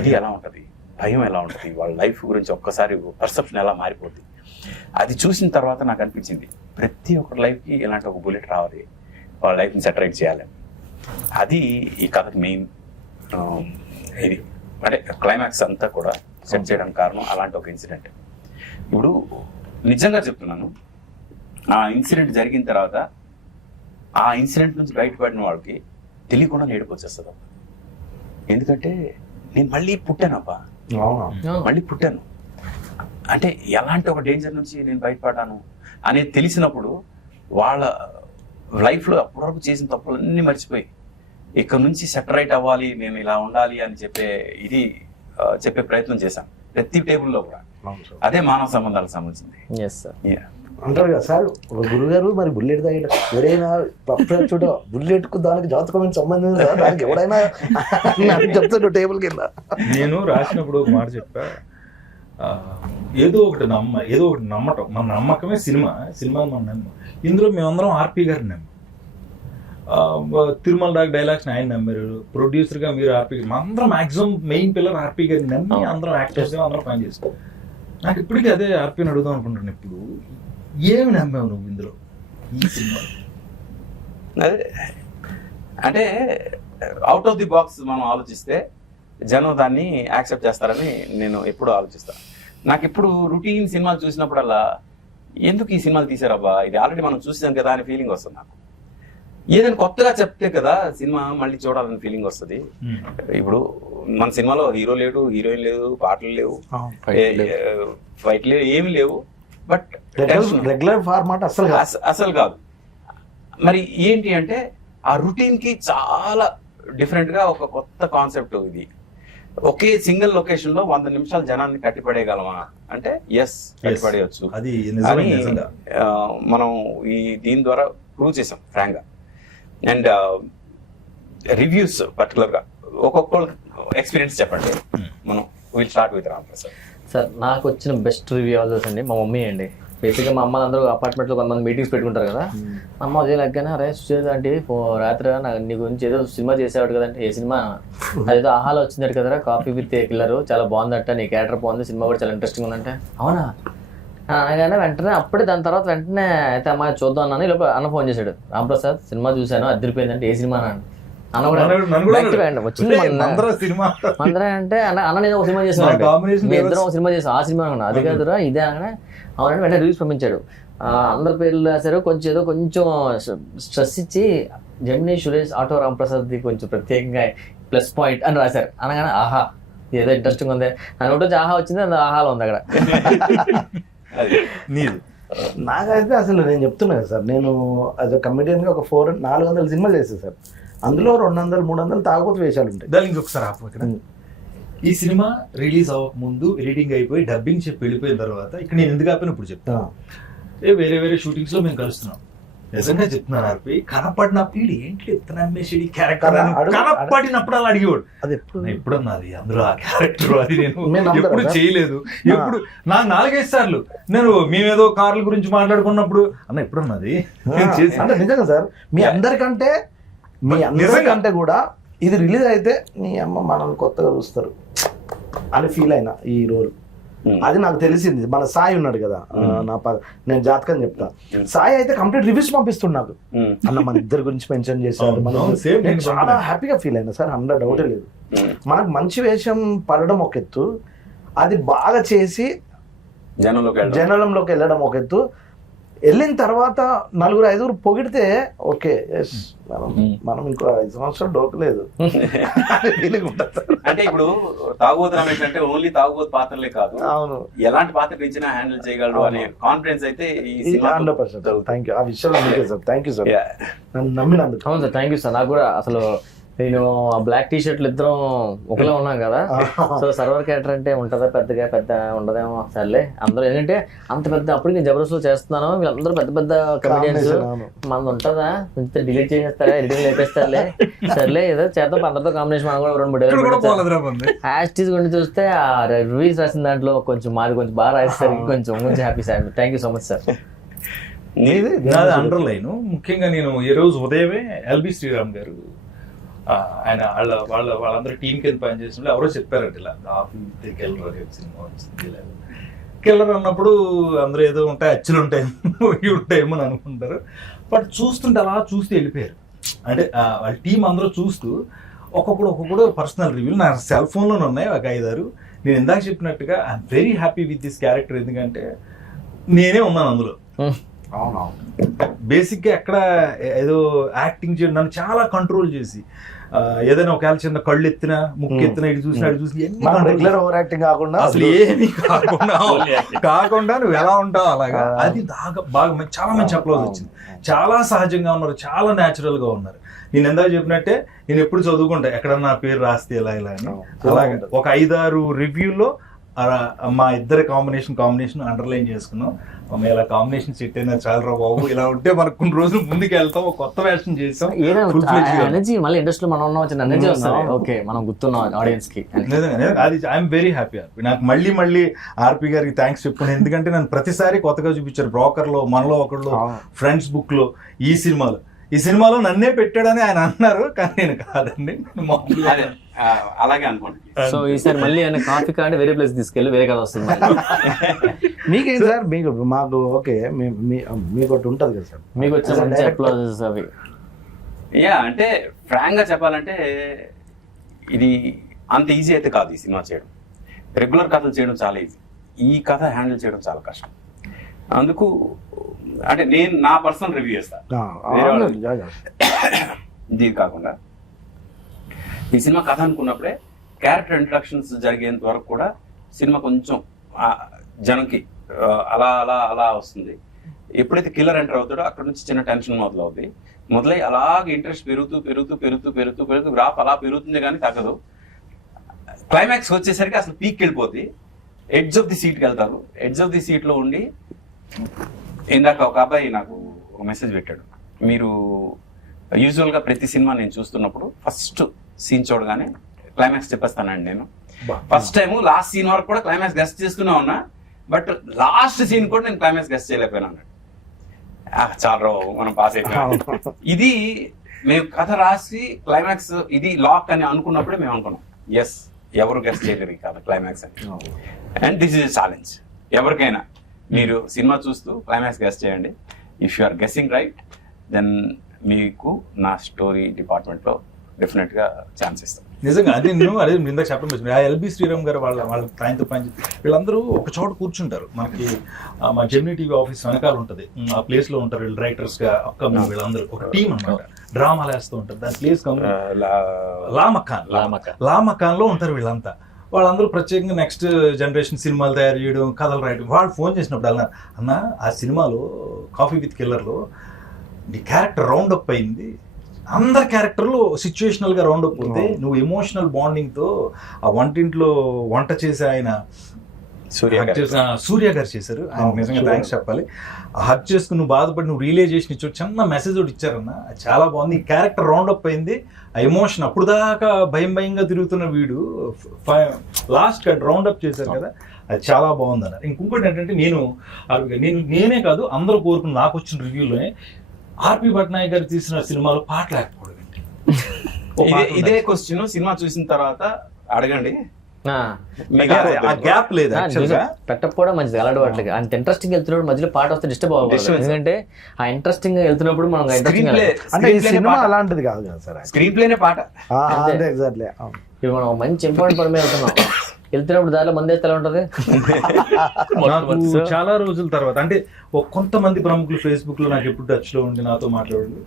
ఇది ఎలా ఉంటుంది, భయం ఎలా ఉంటుంది, వాళ్ళ లైఫ్ గురించి ఒక్కసారి పర్సెప్షన్ ఎలా మారిపోద్ది. అది చూసిన తర్వాత నాకు అనిపించింది ప్రతి ఒక్కరి లైఫ్కి ఇలాంటి ఒక బుల్లెట్ రావాలి, వాళ్ళ లైఫ్ని సెటరైట్ చేయాలి. అది ఈ కథకి మెయిన్ ఇది, అంటే క్లైమాక్స్ అంతా కూడా సెట్ చేయడానికి కారణం అలాంటి ఒక ఇన్సిడెంట్. ఇప్పుడు నిజంగా చెప్తున్నాను, ఆ ఇన్సిడెంట్ జరిగిన తర్వాత ఆ ఇన్సిడెంట్ నుంచి బయటపడిన వాళ్ళకి తెలియకుండా ఏడుపు వచ్చేస్తుంది. ఎందుకంటే నేను మళ్ళీ పుట్టానబ్బా, మళ్ళీ పుట్టాను అంటే ఎలాంటి ఒక డేంజర్ నుంచి నేను బయటపడ్డాను అనేది తెలిసినప్పుడు వాళ్ళ లైఫ్లో అప్పటివరకు చేసిన తప్పులన్నీ మర్చిపోయి ఇక్కడ నుంచి సెటరైట్ అవ్వాలి, నేను ఇలా ఉండాలి అని చెప్పే ప్రయత్నం చేశాను ప్రతి టేబుల్లో కూడా. అదే మానవ సంబంధాలకు సంబంధించింది. అంటారు కదా సార్, ఒక గురుగారు మరి బుల్లెట్ తాగిట ఎవరైనా చూడ బుల్లెట్ కు దానికి జాతకం సంబంధం లేదా, దానికి ఎవరైనా చెప్తాడు టేబుల్ కింద. నేను రాసినప్పుడు ఒక మాట చెప్పా, ఏదో ఒకటి నమ్మటం, మన నమ్మకమే సినిమా మన నమ్మ. ఇందులో మేమందరం ఆర్పి గారిని నమ్మ, తిరుమల రాగ్ డైలాగ్స్ ఆయన నమ్మారు, ప్రొడ్యూసర్గా మీరు ఆర్పి, అందరం మాక్సిమం మెయిన్ పిల్లర్ ఆర్పి గారిని నమ్మి అందరం యాక్టర్స్ అందరం పని చేస్తాం. నాకు ఇప్పటికీ అదే ఆర్పిని అడుగుదాం అనుకుంటున్నాను, ఇప్పుడు ఏమి నమ్మావు నువ్వు ఇందులో ఈ సినిమా? అదే అంటే అవుట్ ఆఫ్ ది బాక్స్ మనం ఆలోచిస్తే జనం దాన్ని యాక్సెప్ట్ చేస్తారని నేను ఎప్పుడు ఆలోచిస్తాను. నాకు ఇప్పుడు రొటీన్ సినిమాలు చూసినప్పుడల్లా ఎందుకు ఈ సినిమాలు తీసారబ్బా, ఇది ఆల్రెడీ మనం చూసాం కదా అని ఫీలింగ్ వస్తుంది నాకు. ఏదైనా కొత్తగా చెప్తే కదా సినిమా మళ్ళీ చూడాలని ఫీలింగ్ వస్తుంది. ఇప్పుడు మన సినిమాలో హీరో లేడు, హీరోయిన్ లేదు, పాటలు లేవు, ఫైట్ లేవు, ఏమి లేవు, బట్ రెగ్యులర్ ఫార్మాట్ అసలు కాదు. మరి ఏంటి అంటే ఆ రొటీన్ కి చాలా డిఫరెంట్ గా ఒక కొత్త కాన్సెప్ట్ ఇది. ఒకే సింగిల్ లొకేషన్ లో 100 నిమిషాలు జనాన్ని కట్టిపడేయగలమా అంటే ఎస్, కట్టిపడేయచ్చు. అది మనం ఈ దీని ద్వారా ప్రూవ్ చేసాం ఫ్రాంక్ గా. అండ్ రివ్యూస్ పర్టికులర్ గా ఒక్కొక్కరు ఎక్స్పీరియన్స్ చెప్పండి. మనం will start with Ram Prasad sir. నాకు వచ్చిన బెస్ట్ రివ్యూ ఆల్సోస్ అండి మా మమ్మీ అండి. బేసిక్గా మా అమ్మ అందరూ అపార్ట్మెంట్లో కొంతమంది మీటింగ్స్ పెట్టుకుంటారు కదా, మా అమ్మ అదే లెక్కనే అరే సుచేత అంటే రాత్రి నీ గురించి ఏదో సినిమా చేసేవాడు కదంటే, ఏ సినిమా అదేదో ఆహాలో వచ్చిందట కదరా కాఫీ విత్ కిల్లర్, చాలా బాగుందట, నీ క్యారెక్టర్ బాగుంది, సినిమా కూడా చాలా ఇంట్రెస్టింగ్ ఉందంటే అవునా అనగానే వెంటనే అప్పుడే దాని తర్వాత వెంటనే అయితే అమ్మాయి చూద్దాం అన్నాను. ఈ లోపల అన్న ఫోన్ చేశాడు, రామ్ ప్రసాద్ సినిమా చూశాను అదిరిపోయిందంటే, ఏ సినిమా అన్న కూడా వచ్చింది అందరూ అంటే అన్న నేను ఒక సినిమా చేసాను, మీ ఇద్దరం ఒక సినిమా చేసాం, ఆ సినిమా అనుకున్నా, అది కాదురా ఇదే అనగానే అవునంటే వెంటనే రివ్యూస్ పంపించాడు. అందరి పేర్లు రాశారు, కొంచెం ఏదో కొంచెం స్ట్రెస్ ఇచ్చి జెమినీ సురేష్ ఆటో రామ్ ప్రసాద్ది కొంచెం ప్రత్యేకంగా ప్లస్ పాయింట్ అని రాశారు. అనగానే ఆహా ఏదో ఇంట్రెస్టింగ్ ఉంది అని ఒకటి ఆహా వచ్చింది, అది ఆహాలో ఉంది అక్కడ. నాకైతే అసలు నేను చెప్తున్నా కదా సార్, నేను యాజ్ అ కమెడియన్గా ఒక 400 సినిమాలు చేస్తాను సార్, అందులో 200, 300 తాగుబోతు వేషాలు ఉంటాయి. దానికి ఇంకొకసారి ఆపు ఇక్కడ. ఈ సినిమా రిలీజ్ అవ్వక ముందు ఎడిటింగ్ అయిపోయి డబ్బింగ్ చెప్పి వెళ్ళిపోయిన తర్వాత ఇక్కడ నేను ఎందుకు ఆపిన ఇప్పుడు చెప్తా, వేరే షూటింగ్స్ లో మేము కలుస్తున్నాం. నిజంగా చెప్తున్నాను ఆర్పి, కనపడిన పీడి ఏంటి చెప్తున్నా అమ్మేసి క్యారెక్టర్ కనపడినప్పుడు అలా అడిగేవాడు, అది ఎప్పుడన్నది అందులో ఆ క్యారెక్టర్, అది నేను ఎప్పుడు చేయలేదు. ఎప్పుడు నాకు 4-5 సార్లు నేను మేమేదో కార్ల గురించి మాట్లాడుకున్నప్పుడు అన్న ఎప్పుడన్నది అంటే నిజంగా సార్, మీ అందరికంటే కూడా ఇది రిలీజ్ అయితే నీ అమ్మ మనల్ని కొత్తగా చూస్తారు అని ఫీల్ అయినా ఈ రోల్ అది నాకు తెలిసింది. మన సాయి ఉన్నాడు కదా, నేను జాతకం చెప్తా, సాయి అయితే కంప్లీట్ రివ్యూస్ పంపిస్తుండు నాకు. అన్న మన ఇద్దరి గురించి మెన్షన్ చేశారు, నేను చాలా హ్యాపీగా ఫీల్ అయినా సార్, 100 డౌటే లేదు. మనకు మంచి వేషం పడడం ఒక ఎత్తు, అది బాగా చేసి జనంలోకి వెళ్ళడం ఒక ఎత్తు, వెళ్ళిన తర్వాత 4-5 పొగిడితే ఓకే, మనం ఇంకో 5 సంవత్సరాలు డోకలేదు ఫీలింగ్ ఉంటుంది. అంటే ఇప్పుడు తాగుబోతు రమేష్ అంటే ఓన్లీ తాగుబోతు పాత్రలే కాదు, అవును, ఎలాంటి పాత్ర ఇచ్చినా హ్యాండిల్ చేయగలడు అనే కాన్ఫిడెన్స్ అయితే 100%. థ్యాంక్ యూ ఆ విషయంలో, సార్ థ్యాంక్ యూ సార్, నన్ను నమ్మినందుకు. అవును సార్, థ్యాంక్ యూ సార్. నాకు కూడా అసలు నేను ఆ బ్లాక్ టీ షర్ట్లు ఇద్దరం ఒకలా ఉన్నాం కదా, సో సర్వర్ క్యారెక్టర్ అంటే ఉంటుందా పెద్ద ఉండదేమో, సర్లే అందరూ ఏంటంటే అంత పెద్ద, అప్పుడు నేను జబర్దస్త్ చేస్తున్నాను, వీళ్ళందరూ పెద్ద కమెడియన్స్, మనది ఉంటుందా కొంచెం డిలీట్ చేసేస్తారా, ఎడిటింగ్ లేపేస్తారులే, సర్లే ఏదో చేద్దాం అందరితో కాంబినేషన్, మనం కూడా 2-3 హ్యాష్ గురించి చూస్తే ఆ రివ్యూస్ రాసిన దాంట్లో కొంచెం మాది కొంచెం బాగా రాసేసరికి కొంచెం happy sir. Thank you so much sir. నాది అండర్లైన్, ముఖ్యంగా నేను ఈ రోజు ఉదయమే ఎల్బి శ్రీరామ్ గారు ఆయన వాళ్ళందరూ టీం కింద పనిచేసినప్పుడు ఎవరో చెప్పారంట, ఇలా కాఫీ కిల్లర్ సినిమా వచ్చింది, కిల్లర్ అన్నప్పుడు అందరూ ఏదో ఉంటాయి, అచ్చులు ఉంటాయేమో ఇవి ఉంటాయేమో అని అనుకుంటారు, బట్ చూస్తుంటే అలా చూస్తూ వెళ్ళిపోయారు. అంటే వాళ్ళ టీం అందరూ చూస్తూ ఒక్కొక్కడు పర్సనల్ రివ్యూలు నా సెల్ ఫోన్లోనే ఉన్నాయి ఒక 5-6. నేను ఇందాక చెప్పినట్టుగా I'm very happy with this character, ఎందుకంటే నేనే ఉన్నాను అందులో. బేసిక్గా ఎక్కడ ఏదో యాక్టింగ్ చేయడం, నన్ను చాలా కంట్రోల్ చేసి, ఏదైనా ఒకవేళ చిన్న కళ్ళు ఎత్తినా ముక్కు ఎత్తినా ఇటు చూసినా ఇటు చూసి రెగ్యులర్ ఓవర్ యాక్టింగ్ కాకుండా అసలు ఏమీ కాకుండా నువ్వు ఎలా ఉంటావు అలాగా, అది బాగా చాలా మంచి అప్లోజ్ వచ్చింది. చాలా సహజంగా ఉన్నారు, చాలా న్యాచురల్ గా ఉన్నారు. నేను ఎందాక చెప్పినట్టే నేను ఎప్పుడు చదువుకుంటా ఎక్కడన్నా నా పేరు రాస్తే ఇలా అని, అలాగే ఒక 5-6 రివ్యూలో మా ఇద్దరి కాంబినేషన్ అండర్లైన్ చేసుకున్నాం. ఇలా కాంబినేషన్ సెట్ అయినా చాలా రా బాబు, ఇలా ఉంటే మనకు కొన్ని రోజులు ముందుకు వెళ్తాం, ఒక కొత్త వేషన్ చేస్తాం, మళ్ళీ ఇండస్ట్రీలో మనం ఉన్నాం ఎనర్జీ వస్తుంది, ఓకే మనం గుర్తున్నాం ఆడియన్స్ కి. అది ఐఎమ్ వెరీ హ్యాపీ. నాకు మళ్ళీ ఆర్పి గారికి థ్యాంక్స్ చెప్పుకున్నాను, ఎందుకంటే నన్ను ప్రతిసారి కొత్తగా చూపించారు. బ్రోకర్ లో, మనలో ఒకళ్ళు, ఫ్రెండ్స్ బుక్ లో, ఈ సినిమాలో నన్నే పెట్టాడని ఆయన అన్నారు, కానీ నేను కాదండి, అలాగే అనుకోండి. సో ఈసారి మళ్ళీ ఆయన కాఫీ కాంటే వేరే ప్లేస్ తీసుకెళ్ళి వేరే కథ వస్తుంది. మీకేం సార్, మాకు ఓకే, మీకు ఒకటి ఉంటుంది కదా సార్, మీకు వచ్చే మంచి అప్లాజెస్ అవి. అంటే ఫ్రాంక్ గా చెప్పాలంటే ఇది అంత ఈజీ అయితే కాదు ఈ సినిమా చేయడం. రెగ్యులర్ కథలు చేయడం చాలా ఈజీ, ఈ కథ హ్యాండిల్ చేయడం చాలా కష్టం. అందుకు అంటే నేను నా పర్సనల్ రివ్యూ చేస్తాను. ఇది కాకుండా ఈ సినిమా కథ అనుకున్నప్పుడే క్యారెక్టర్ ఇంట్రడక్షన్స్ జరిగేంత వరకు కూడా సినిమా కొంచెం జనంకి అలా అలా అలా వస్తుంది. ఎప్పుడైతే కిల్లర్ ఎంటర్ అవుతాడో అక్కడ నుంచి చిన్న టెన్షన్ మొదలై అలాగే ఇంట్రెస్ట్ పెరుగుతూ గ్రాఫ్ అలా పెరుగుతుంది కానీ తగ్గదు. క్లైమాక్స్ వచ్చేసరికి అసలు పీక్ వెళ్ళిపోద్ది, ఎడ్జ్ ఆఫ్ ది సీట్కి వెళ్తారు. ఎడ్జ్ ఆఫ్ ది సీట్లో ఉండి ఇందాక ఒక అబ్బాయి నాకు ఒక మెసేజ్ పెట్టాడు, మీరు యూజువల్గా ప్రతి సినిమా నేను చూస్తున్నప్పుడు ఫస్ట్ సీన్ చూడగానే క్లైమాక్స్ చెప్పేస్తానండి. నేను ఫస్ట్ టైం లాస్ట్ సీన్ వరకు కూడా క్లైమాక్స్ గెస్ట్ చేస్తూనే ఉన్నా, బట్ లాస్ట్ సీన్ కూడా నేను క్లైమాక్స్ గెస్ట్ చేయలేకపోయినా అన్నాడు. చాలా మనం పాస్ అయిపోయాం. ఇది మేము కథ రాసి క్లైమాక్స్ ఇది లాక్ అని అనుకున్నప్పుడే మేము అనుకున్నాం, ఎస్ ఎవరు గెస్ట్ చేయలేరు కదా క్లైమాక్స్ అని. అండ్ దిస్ ఇస్ ఛాలెంజ్ ఎవరికైనా, మీరు సినిమా చూస్తూ క్లైమాక్స్ గెస్ట్ చేయండి. If you are guessing right then మీకు నా స్టోరీ డిపార్ట్మెంట్లో డెఫినెట్గా ఛాన్స్ ఇస్తాం. నిజంగా అదే ఇందాక చెప్పడం వచ్చింది. ఆ ఎల్బి శ్రీరామ్ గారు వాళ్ళ ఆయనతో పని వీళ్ళందరూ ఒక చోట కూర్చుంటారు. మనకి మా జెమినీ టీవీ ఆఫీస్ వెనకాల ఉంటుంది, ఆ ప్లేస్ లో ఉంటారు వీళ్ళు రైటర్స్ గా. అప్కమింగ్ వీళ్ళందరూ ఒక టీం అన్నమాట, డ్రామాలు వేస్తూ ఉంటారు. దాని ప్లేస్ లామకాన్ లో ఉంటారు వీళ్ళంతా. వాళ్ళందరూ ప్రత్యేకంగా నెక్స్ట్ జనరేషన్ సినిమాలు తయారు చేయడం, కథలు రాయడం. వాళ్ళు ఫోన్ చేసినప్పుడు అన్న ఆ సినిమాలో కాఫీ విత్ కిల్లర్లో నీ క్యారెక్టర్ రౌండ్ అప్ అయింది, అందరి క్యారెక్టర్లు సిచ్యువేషనల్ గా రౌండ్ అప్ అవుతాయి, నువ్వు ఎమోషనల్ బాండింగ్ తో ఆ వంటింట్లో వంట చేసి ఆయన సూర్య గారు చేశారు. ఆయన నిజంగా థ్యాంక్స్ చెప్పాలి. హక్ చేసుకుని నువ్వు బాధపడి నువ్వు రియలైజేషన్ ఇచ్చావు, చిన్న మెసేజ్ ఒకటి ఇచ్చారన్న, చాలా బాగుంది. ఈ క్యారెక్టర్ రౌండ్ అప్ అయింది, ఆ ఎమోషన్ అప్పుడు దాకా భయంగా తిరుగుతున్న వీడు లాస్ట్ రౌండ్ అప్ చేశారు కదా, అది చాలా బాగుంది అన్నారు. ఇంకొకటి ఏంటంటే నేనే కాదు అందరూ కోరుకున్న, నాకు వచ్చిన రివ్యూలోనే ఆర్పి పట్నాయక్ గారు తీసిన సినిమాలో పాటలు లేకపోవడం. ఇదే క్వశ్చన్ సినిమా చూసిన తర్వాత అడగండి, ఆ గ్యాప్ లేదు యాక్చువల్ గా. పెట్టకపోవడం మంచిది అలవాట్లకి. అంత ఇంట్రెస్టింగ్ వెళ్తున్నప్పుడు మధ్యలో పాట వస్తే డిస్టర్బ్ అవ్వకూడదు. ఎందుకంటే ఆ ఇంట్రెస్టింగ్ వెళ్తున్నప్పుడు మనం స్క్రీన్ ప్లే అంటే ఈ సినిమా అలాంటిది కాదు కదా సార్. స్క్రీన్ ప్లేనే పాట. ఎగ్జాక్ట్లీ. ఇప్పుడు మనం మంచి ఇంపార్టెంట్ పని మీద వెళ్తున్నప్పుడు దారిలో మంది వేస్తే ఎలా ఉంటది? నాకు చాలా రోజుల తర్వాత అంటే కొంతమంది ప్రముఖులు ఫేస్బుక్ లో నాకు ఎప్పుడు టచ్ లో ఉండి నాతో మాట్లాడారు.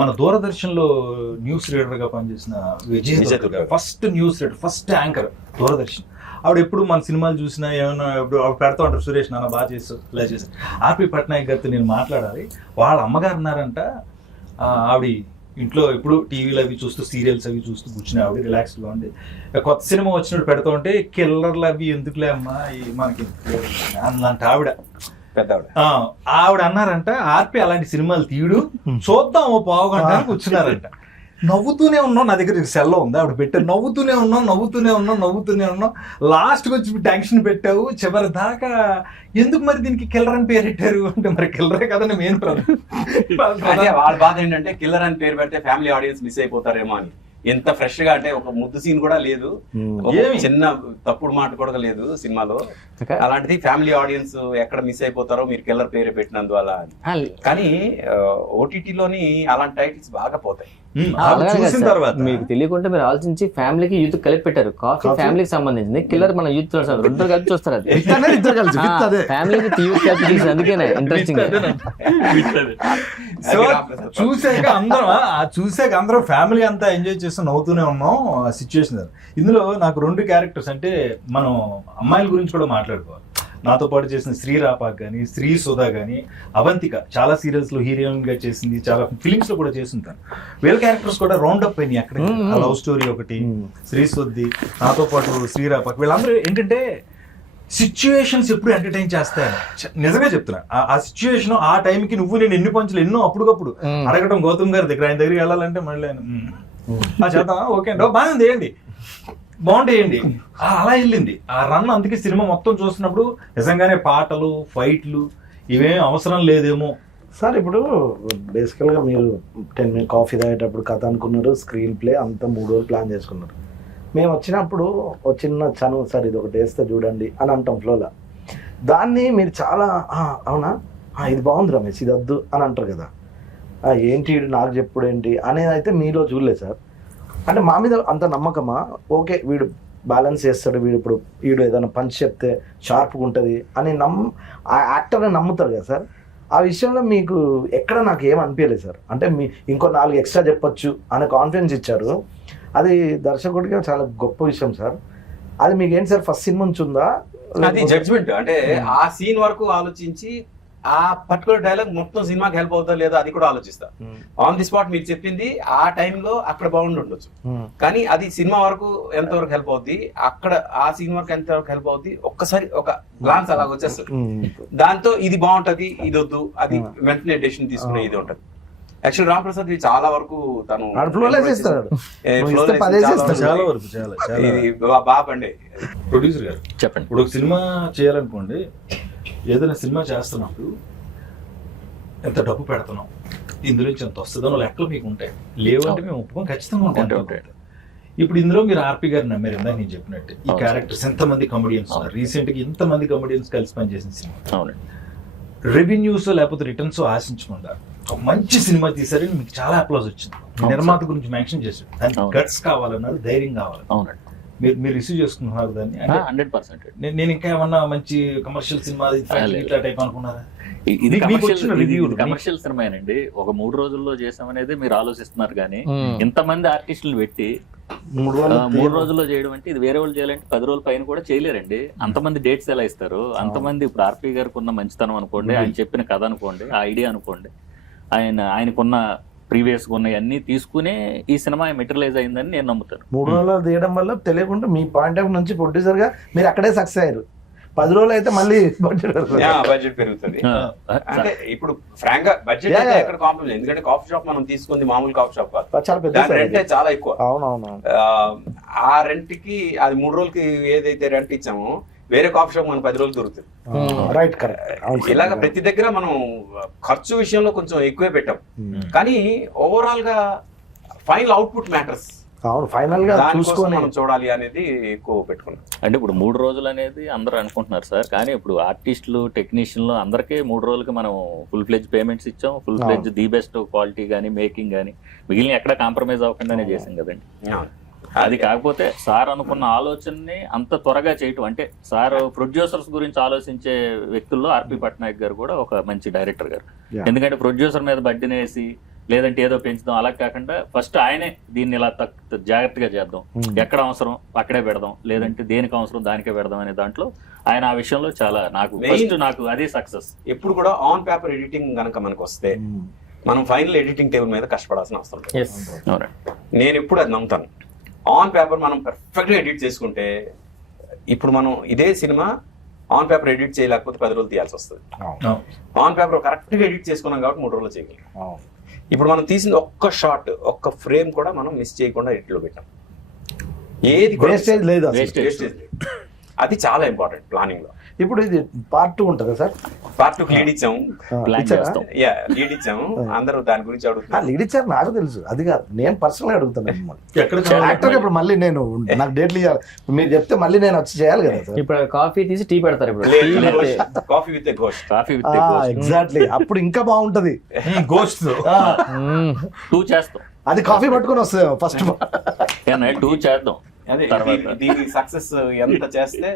మన దూరదర్శన్ లో న్యూస్ రీడర్ గా పనిచేసిన Vijay, first news reader, first anchor Doordarshan. ఆవిడ ఎప్పుడు మన సినిమాలు చూసినా ఏమైనా ఆవిడ పెడతా ఉంటారు, సురేష్ నాన్న బాగా చేస్తారు ఇలా చేస్తారు. ఆర్పి పట్నాయక్ గారితో నేను మాట్లాడాలి. వాళ్ళ అమ్మగారు ఉన్నారంట, ఆవిడ ఇంట్లో ఎప్పుడు టీవీలు అవి చూస్తూ సీరియల్స్ అవి చూస్తూ కూర్చుని ఆవిడ రిలాక్స్గా ఉంది. కొత్త సినిమా వచ్చినప్పుడు పెడతా ఉంటే కిల్లర్లు అవి ఎందుకులే అమ్మా మనకి అన్నంట ఆవిడ. ఆవిడ అన్నారంట ఆర్పి అలాంటి సినిమాలు తీయడు, చూద్దాం ఓ పావు గంట కూర్చున్నారంట. నవ్వుతూనే ఉన్నాం, నా దగ్గర సెల్లో ఉంది ఆవిడ పెట్టారు, నవ్వుతూనే ఉన్నాం. లాస్ట్కి వచ్చి టెన్షన్ పెట్టావు చివరి దాకా, ఎందుకు మరి దీనికి కిల్లర్ అని పేరు పెట్టారు అంటే మరి కిల్లరే కదండి మెయిన్ వాళ్ళ బాధ ఏంటంటే కిల్లర్ అని పేరు పెడితే ఫ్యామిలీ ఆడియన్స్ మిస్ అయిపోతారేమో అని. ఎంత ఫ్రెష్ గా అంటే ఒక ముద్దు సీన్ కూడా లేదు, చిన్న తప్పుడు మాట కూడా లేదు సినిమాలో. అలాంటిది ఫ్యామిలీ ఆడియన్స్ ఎక్కడ మిస్ అయిపోతారో మీరు కిల్లర్ పేరు పెట్టినందువల్ల. కానీ ఓటీటీలోని అలాంటి టైటిల్స్ బాగా పోతాయి. చూసిన తర్వాత మీకు తెలియకుండా మీరు ఆలోచించి ఫ్యామిలీకి యూత్ కలిపి పెట్టారు. కాఫీ ఫ్యామిలీకి సంబంధించింది, కిల్లర్ మన యూత్ రెండు కలిపి చూస్తారు. అది ఫ్యామిలీకి యూత్ కలిపి చూసి అందుకేనే ఇంట్రెస్టింగ్. చూసాక అందరం ఫ్యామిలీ అంతా ఎంజాయ్ చేస్తూ నవ్వుతూనే ఉన్నాం ఆ సిచ్యువేషన్. ఇందులో నాకు 2 క్యారెక్టర్స్ అంటే మనం అమ్మాయిల గురించి కూడా మాట్లాడుకోవాలి. నాతో పాటు చేసిన శ్రీ రాపాక్ కానీ, శ్రీ సుధా కానీ, అవంతిక చాలా సీరియల్స్ లో హీరోయిన్ గా చేసింది, చాలా ఫిలిమ్స్ లో కూడా చేస్తుంటాను. వీళ్ళ క్యారెక్టర్స్ కూడా రౌండ్ అప్ అయినాయి అక్కడ. లవ్ స్టోరీ ఒకటి, శ్రీ సుద్ది, నాతో పాటు శ్రీ రాపాక్, వీళ్ళందరూ ఏంటంటే సిచ్యువేషన్స్ ఎప్పుడు ఎంటర్టైన్ చేస్తాయని నిజంగా చెప్తున్నా. ఆ సిచ్యువేషన్ ఆ టైంకి నువ్వు నేను ఎన్ని పంచులు ఎన్నో అప్పటికప్పుడు అడగడం గౌతమ్ గారి దగ్గర, ఆయన దగ్గరికి వెళ్ళాలంటే మళ్ళీ ఆయన చేద్దాం ఓకే అండి బాగా వేయండి బాగుంటాయండి అలా వెళ్ళింది ఆ రన్. అందుకే సినిమా మొత్తం చూసినప్పుడు నిజంగానే పాటలు ఫైట్లు ఇవేం అవసరం లేదేమో సార్. ఇప్పుడు బేసికల్గా మీరు 10 minutes కాఫీ తాగేటప్పుడు కథ అనుకున్నారు, స్క్రీన్ ప్లే అంతా 3 రోజులు ప్లాన్ చేసుకున్నారు. మేము వచ్చినప్పుడు ఒక చిన్న చనువు సార్ ఇది ఒకటి వేస్తే చూడండి అని అంటాం ఫ్లోలో. దాన్ని మీరు చాలా అవునా ఇది బాగుంది రమేష్ ఇది వద్దు అని అంటారు కదా. ఏంటి నాకు చెప్పుడు ఏంటి అనేది అయితే మీలో చూడలేదు సార్. అంటే మా మీద అంత నమ్మకమా? ఓకే వీడు బ్యాలెన్స్ చేస్తాడు, వీడు ఏదైనా పంచ్ చెప్తే షార్ప్గా ఉంటుంది అని ఆ యాక్టర్ని నమ్ముతారు కదా సార్. ఆ విషయంలో మీకు ఎక్కడ నాకు ఏం అనిపించలేదు సార్. అంటే ఇంకో 4 ఎక్స్ట్రా చెప్పొచ్చు అనే కాన్ఫిడెన్స్ ఇచ్చారు. అది దర్శకుడిగా చాలా గొప్ప విషయం సార్. అది మీకు ఏంటి సార్ ఫస్ట్ సినిమా నుంచి ఉందా? అది జడ్జ్మెంట్ అంటే ఆ సీన్ వరకు ఆలోచించి ఆ పర్టికులర్ డైలాగ్ మొత్తం సినిమాకి హెల్ప్ అవుతా లేదా అది కూడా ఆలోచిస్తా. ఆన్ ది స్పాట్ మీరు చెప్పింది ఆ టైంలో అక్కడ బాగుండి ఉండొచ్చు, కానీ అది సినిమా వరకు ఎంతవరకు హెల్ప్ అవుద్ది, అక్కడ ఆ సీన్ వరకు ఎంతవరకు హెల్ప్ అవుద్ది ఒక్కసారి ఒక గ్లాన్స్ అలా వచ్చేస్తుంది. దాంతో ఇది బాగుంటది ఇది వద్దు అది వెంటనే డెసిషన్ తీసుకునే ఇది ఉంటది. యాక్చువల్ రామ్ ప్రసాద్ చాలా వరకు తను బాబండి ప్రొడ్యూసర్ గారు చెప్పండి. ఇప్పుడు ఒక సినిమా చేయాలనుకోండి, ఏదైనా సినిమా చేస్తున్నప్పుడు ఎంత డబ్బు పెడుతున్నాం, ఇందులో నుంచి ఎంత వస్తుందో లెక్కలు మీకు ఉంటాయి. లేవంటే మేము ఒప్పుకొని ఖచ్చితంగా ఉంటాయి. ఇప్పుడు ఇందులో మీరు ఆర్పి గారు నమ్మారు ఇందాక నేను చెప్పినట్టు. ఈ క్యారెక్టర్స్ ఎంతమంది కమెడియన్స్ ఉన్నారు, రీసెంట్ గా ఇంతమంది కమెడియన్స్ కలిసి పనిచేసిన సినిమా. రెవెన్యూస్ లేకపోతే రిటర్న్స్ ఆశించకుండా ఒక మంచి సినిమా తీసారని మీకు చాలా అప్లాజ్ వచ్చింది. నిర్మాత గురించి మెన్షన్ చేశారు, దానికి గట్స్ కావాలన్నారు, ధైర్యం కావాలి. మీరు రిసీవ్ చేసుకుంటున్నారు దాన్ని? 100%. నేను ఇంకా ఏమన్నా మంచి కమర్షియల్ సినిమా ఇట్లా టైప్ అనుకున్నారా? ఇది కమర్షియల్ సినిమానండి. ఒక 3 రోజుల్లో చేసామనేది మీరు ఆలోచిస్తున్నారు, కానీ ఇంతమంది ఆర్టిస్టులు పెట్టి 3 రోజుల్లో చేయడం అంటే ఇది వేరే వాళ్ళు చేయాలంటే 10 రోజుల పైన కూడా చేయలేరండి. అంతమంది డేట్స్ ఎలా ఇస్తారు? అంతమంది ఇప్పుడు ఆర్పి గారికి ఉన్న మంచితనం అనుకోండి, ఆయన చెప్పిన కథ అనుకోండి, ఆ ఐడియా అనుకోండి, ఆయనకున్న ప్రీవియస్ ఉన్నవన్నీ తీసుకునే ఈ సినిమా మెటీరియలైజ్ అయిందని నేను నమ్ముతాను. 3 రోజులు తీయడం వల్ల తెలియకుండా మీ పాయింట్ ఆఫ్ నుంచి ప్రొడ్యూసర్ గా మీరు అక్కడే సక్సెస్ అయ్యారు. 10 రోజులు అయితే మళ్ళీ బడ్జెట్ పెరుగుతుంది. అంటే ఇప్పుడు ఫ్రాంక్ గా బడ్జెట్ ఎక్కడ కాంప్రమైజ్, ఎందుకంటే కాఫీ షాప్ మనం తీసుకుంది మామూలు కాఫీ షాప్ కాదు, చాలా పెద్ద రెంట్ చాలా ఎక్కువ. అవునవును. ఆ రెంట్ కి అది 3 రోజులకి ఏదైతే రెంట్ ఇచ్చామో వేరే కాఫీ షాప్ మనం 10 రోజులు దొరుకుతుంది. Right, correct. ఇలాగ ప్రతి దగ్గర మనం ఖర్చు విషయంలో కొంచెం ఎక్కువే పెట్టాం, కానీ ఓవరాల్ గా ఫైనల్ అవుట్పుట్ మ్యాటర్స్. అవును ఫైనల్ గా దానికోసం చూసుకొని మనం చూడాలి అనేది ఎక్కువ పెట్టుకున్నాం. అంటే ఇప్పుడు 3 రోజులు అనేది అందరూ అనుకుంటున్నారు సార్, కానీ ఇప్పుడు ఆర్టిస్టులు టెక్నీషియన్లు అందరికీ 3 రోజులకి మనం ఫుల్ ఫ్లెడ్జ్ పేమెంట్స్ ఇచ్చాం, full fledged the best quality కానీ మేకింగ్ కానీ మిగిలిన ఎక్కడ కాంప్రమైజ్ అవ్వకుండానే చేసాం కదండి. అది కాకపోతే సార్ అనుకున్న ఆలోచనని అంత త్వరగా చేయటం, అంటే సార్ ప్రొడ్యూసర్స్ గురించి ఆలోచించే వ్యక్తుల్లో ఆర్పి పట్నాయక్ గారు కూడా ఒక మంచి డైరెక్టర్ గారు. ఎందుకంటే ప్రొడ్యూసర్ మీద బడ్డీని వేసి లేదంటే ఏదో పెంచుదాం అలా కాకుండా ఫస్ట్ ఆయనే దీన్ని ఇలా జాగ్రత్తగా చేద్దాం, ఎక్కడ అవసరం అక్కడే పెడదాం, లేదంటే దేనికి అవసరం దానికే పెడదాం అనే దాంట్లో ఆయన ఆ విషయంలో చాలా నాకు అదే సక్సెస్. ఎప్పుడు కూడా ఆన్ పేపర్ ఎడిటింగ్ కనుక మనకు వస్తే మనం ఫైనల్ ఎడిటింగ్ టేబుల్ మీద కష్టపడాల్సిన అవసరం లేదు. నేను ఎప్పుడు అది నమ్ముతాను. ఆన్ పేపర్ మనం పర్ఫెక్ట్గా ఎడిట్ చేసుకుంటే, ఇప్పుడు మనం ఇదే సినిమా ఆన్ పేపర్ ఎడిట్ చేయలేకపోతే 10 రోజులు తీయాల్సి వస్తుంది. ఆన్ పేపర్ కరెక్ట్గా ఎడిట్ చేసుకున్నాం కాబట్టి 3 రోజులు చేయగలం. ఇప్పుడు మనం తీసిన ఒక్క షాట్, ఒక్క ఫ్రేమ్ కూడా మనం మిస్ చేయకుండా ఎడిట్లో పెట్టాం. ఏది వేస్టేజ్ లేదు, వేస్టేజ్ లేదు. అది చాలా ఇంపార్టెంట్ ప్లానింగ్ లో. ఇప్పుడు ఇది పార్ట్ 2 ఉంటుందా సార్? పార్ట్ 2 లీడ్ ఇచ్చాము, ప్లాన్ ఇచ్చాము. అందరూ దాని గురించి అడుగుతున్నారు. లీడ్ ఇచ్చారు నాకు తెలుసు, అది కాదు నేను పర్సనల్ గా అడుగుతాను. యాక్టర్ ఇప్పుడు మళ్ళీ నేను నాకు డేట్లు ఇవ్వాలి, మీరు చెప్తే మళ్ళీ నేను వచ్చి చేయాలి కదా సార్. ఇప్పుడు కాఫీ తీసి టీ పెడతారు, ఇప్పుడు కాఫీ విత్ గోస్ట్. ఎగ్జాక్ట్లీ, అప్పుడు ఇంకా బాగుంటది. గోస్ట్ 2 చేస్తాం, అది కాఫీ పట్టుకొని వస్తుంది ఫస్ట్ 2 చేద్దాం. అదే దీని సక్సెస్ ఎంత చేస్తే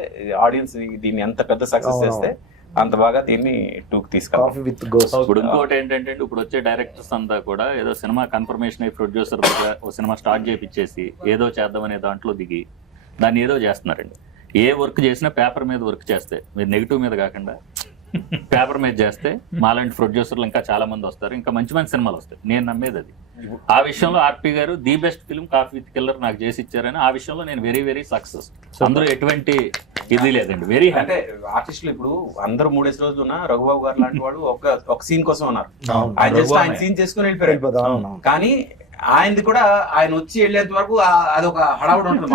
ఆడియన్స్ దీన్ని ఎంత పెద్ద సక్సెస్ చేస్తే అంత బాగా దీన్ని 2కి తీసుకెళ్తాం. Coffee with ghost. ఇప్పుడు ఇంకోటి ఏంటంటే ఇప్పుడు వచ్చే డైరెక్టర్స్ అంతా కూడా ఏదో సినిమా కన్ఫర్మేషన్ అయ్యి ప్రొడ్యూసర్ ఒక సినిమా స్టార్ట్ చేయించేసి ఏదో చేద్దామనే దాంట్లో దిగి దాన్ని ఏదో చేస్తున్నారండి. ఏ వర్క్ చేసినా పేపర్ మీద వర్క్ చేస్తే, మీరు నెగిటివ్ మీద కాకుండా పేపర్ మీద చేస్తే మాలాంటి ప్రొడ్యూసర్లు ఇంకా చాలా మంది వస్తారు, ఇంకా మంచి మంచి సినిమాలు వస్తాయి. నేను నమ్మేది అది. ఆ విషయంలో ఆర్పి గారు the best film coffee with killer నాకు చేసి ఇచ్చారని ఆ విషయంలో నేను వెరీ వెరీ సక్సెస్. అందులో ఎటువంటి ఇది లేదండి, వెరీ అంటే ఆర్టిస్టులు ఇప్పుడు అందరూ 3 రోజులు ఉన్న రఘుబాబు గారు లాంటి వాడు ఒక సీన్ కోసం ఉన్నారు. ఆయన సీన్ చేసుకుని వెళ్ళిపోయారు. కానీ ఆయనది కూడా ఆయన వచ్చి వెళ్ళేంత వరకు అదొక హడావుడు ఉంటుంది.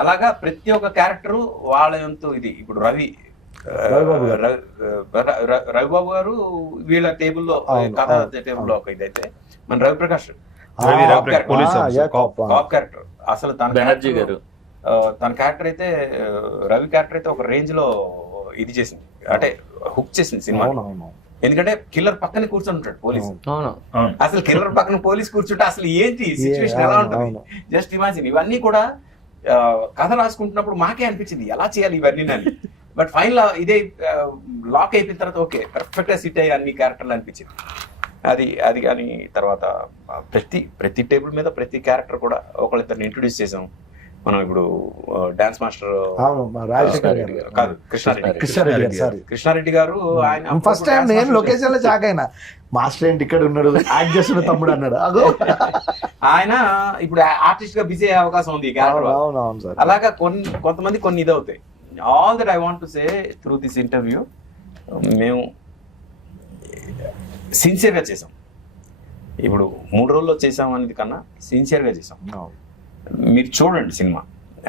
అలాగా ప్రతి ఒక్క క్యారెక్టర్ వాళ్ళ ఎంతో ఇది. ఇప్పుడు రవిబాబు గారు వీళ్ళ టేబుల్లో కథ టేబుల్లో ఒక ఇదైతే మన రవిప్రకాష్ కాప్ క్యారెక్టర్ అసలు తన క్యారెక్టర్ అయితే రవి క్యారెక్టర్ అయితే ఒక రేంజ్ లో ఇది చేసింది, అంటే హుక్ చేసింది సినిమా. ఎందుకంటే కిల్లర్ పక్కనే కూర్చొని ఉంటాడు పోలీసు. అసలు కిల్లర్ పక్కన పోలీస్ కూర్చుంటే అసలు ఏంటి సిచ్యువేషన్ ఎలా ఉంటుంది జస్ట్ ఇమాజిన్. ఇవన్నీ కూడా కథ రాసుకుంటున్నప్పుడు మాకే అనిపించింది ఎలా చేయాలి ఇవన్నీ అని. బట్ ఫైనల్ ఇదే లాక్ అయిపోయిన తర్వాత ఓకే పర్ఫెక్ట్ గా సిట్ అయ్యి అన్ని క్యారెక్టర్లు అనిపించింది. అది కానీ తర్వాత ప్రతి టేబుల్ మీద ప్రతి క్యారెక్టర్ కూడా ఒకళ్ళిద్దరిని ఇంట్రొడ్యూస్ చేసాం మనం. ఇప్పుడు డాన్స్ మాస్టర్ కాదు కృష్ణారెడ్డి గారు, ఆయన ఫస్ట్ టైం నేను లొకేషన్ లో షాక్ అయినా, మాస్టర్ ఏంటి ఇక్కడ ఉన్నాడు, యాక్ట్ చేస్తున్న తమ్ముడు అన్నాడు. ఆయన ఇప్పుడు ఆర్టిస్ట్ గా బిజీ అయ్యే అవకాశం ఉంది. అలాగా కొంతమంది కొన్ని ఇదవుతాయి. All that I want to say through this interview, మేము సిన్సియర్గా చేసాం. ఇప్పుడు 3 రోజుల్లో చేసాం అనేది కన్నా సిన్సియర్గా చేసాం. మీరు చూడండి సినిమా,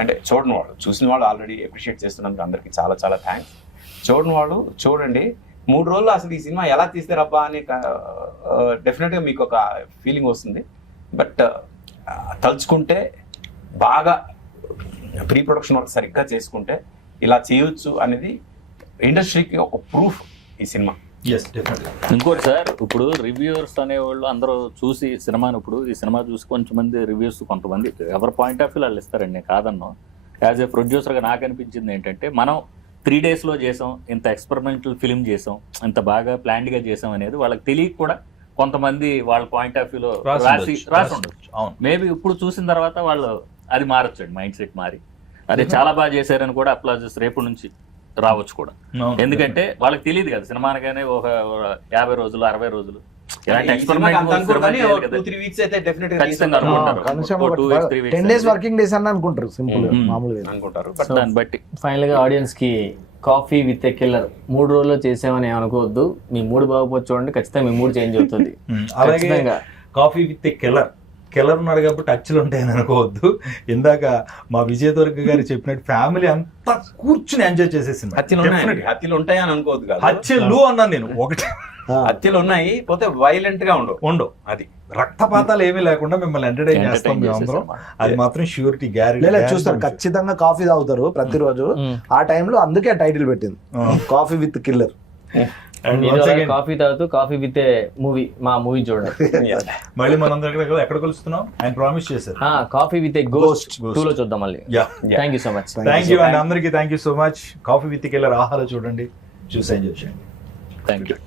అంటే చూడని వాళ్ళు, చూసిన వాళ్ళు ఆల్రెడీ అప్రిషియేట్ చేస్తున్నందుకు అందరికీ చాలా చాలా థ్యాంక్స్. చూడని వాళ్ళు చూడండి. 3 రోజుల్లో అసలు ఈ సినిమా ఎలా తీస్తారబ్బా అని డెఫినెట్గా మీకు ఒక ఫీలింగ్ వస్తుంది. బట్ తలుచుకుంటే బాగా ప్రీ ప్రొడక్షన్ వర్క్ సరిగ్గా చేసుకుంటే ఇలా చేయొచ్చు అనేది ఇండస్ట్రీకి ఒక ప్రూఫ్ ఈ సినిమా. ఇంకోటి సార్, ఇప్పుడు రివ్యూవర్స్ అనేవాళ్ళు అందరూ చూసి సినిమాని, ఇప్పుడు ఈ సినిమా చూసి కొంతమంది రివ్యూస్, కొంతమంది ఎవరి పాయింట్ ఆఫ్ వ్యూ వాళ్ళు ఇస్తారండి, నేను కాదన్నో. యాజ్ ఏ ప్రొడ్యూసర్గా నాకు అనిపించింది ఏంటంటే, మనం 3 డేస్లో చేసాం, ఇంత ఎక్స్పెరిమెంటల్ ఫిల్మ్ చేసాం, ఇంత బాగా ప్లాన్డ్గా చేసాం అనేది వాళ్ళకి తెలియక కూడా కొంతమంది వాళ్ళ పాయింట్ ఆఫ్ వ్యూలో రాసి ఉండొచ్చు. మేబీ ఇప్పుడు చూసిన తర్వాత వాళ్ళు అది మారొచ్చండి, మైండ్ సెట్ మారి అదే చాలా బాగా చేశారని కూడా అప్లాజెస్ రేపు నుంచి రావచ్చు కూడా. ఎందుకంటే వాళ్ళకి తెలియదు కదా సినిమా అనగానే ఒక 50 రోజులు 60 రోజులు ఇలాంటి ఎక్స్పెరిమెంట్ అనుకుంటారు. దాన్ని బట్టి ఫైనల్ గా ఆడియన్స్ కి కాఫీ విత్ ఎ కిల్లర్ 3 రోజుల్లో చేసామని అనుకోవద్దు. మీ మూడు బాగుపోతే చూడండి, ఖచ్చితంగా మీ మూడు చేంజ్ అవుతుంది. అలాగే కాఫీ విత్ ఎ కిల్లర్ ఉన్నాడు కాబట్టి హత్యలు ఉంటాయని అనుకోవద్దు. ఇందాక మా విజయ్ దుర్గ గారు చెప్పినట్టు ఫ్యామిలీ అంతా కూర్చుని ఎంజాయ్ చేసేసింది. హత్యలు ఉంటాయని అనుకోవద్దు. హత్యలు అన్నాను నేను, ఒకటి హత్యలు ఉన్నాయి, పోతే వైలెంట్ గా ఉండవు. అది రక్తపాతాలు ఏమీ లేకుండా మిమ్మల్ని ఎంటర్టైన్ చేస్తాం మేము అందరం. అది మాత్రం ష్యూరిటీ లేదు చూస్తారు ఖచ్చితంగా కాఫీ తాగుతారు ప్రతిరోజు. ఆ టైంలో అందుకే టైటిల్ పెట్టింది కాఫీ విత్ కిల్లర్. కాఫీ తాగుతూ కాఫీ విత్ మూవీ, మా మూవీ చూడండి. మళ్ళీ మనం ఎక్కడ కలుస్తున్నాం ఆయన ప్రామిస్ చేశారు. కాఫీ విత్ గోస్ట్ 2 లో చూద్దాం మళ్ళీ. Thank you so much. Thank you అండి అందరికీ. Thank you so much. Coffee with killer ఆహాలో చూడండి, చూసి ఎంజాయ్ చేయండి. Thank you.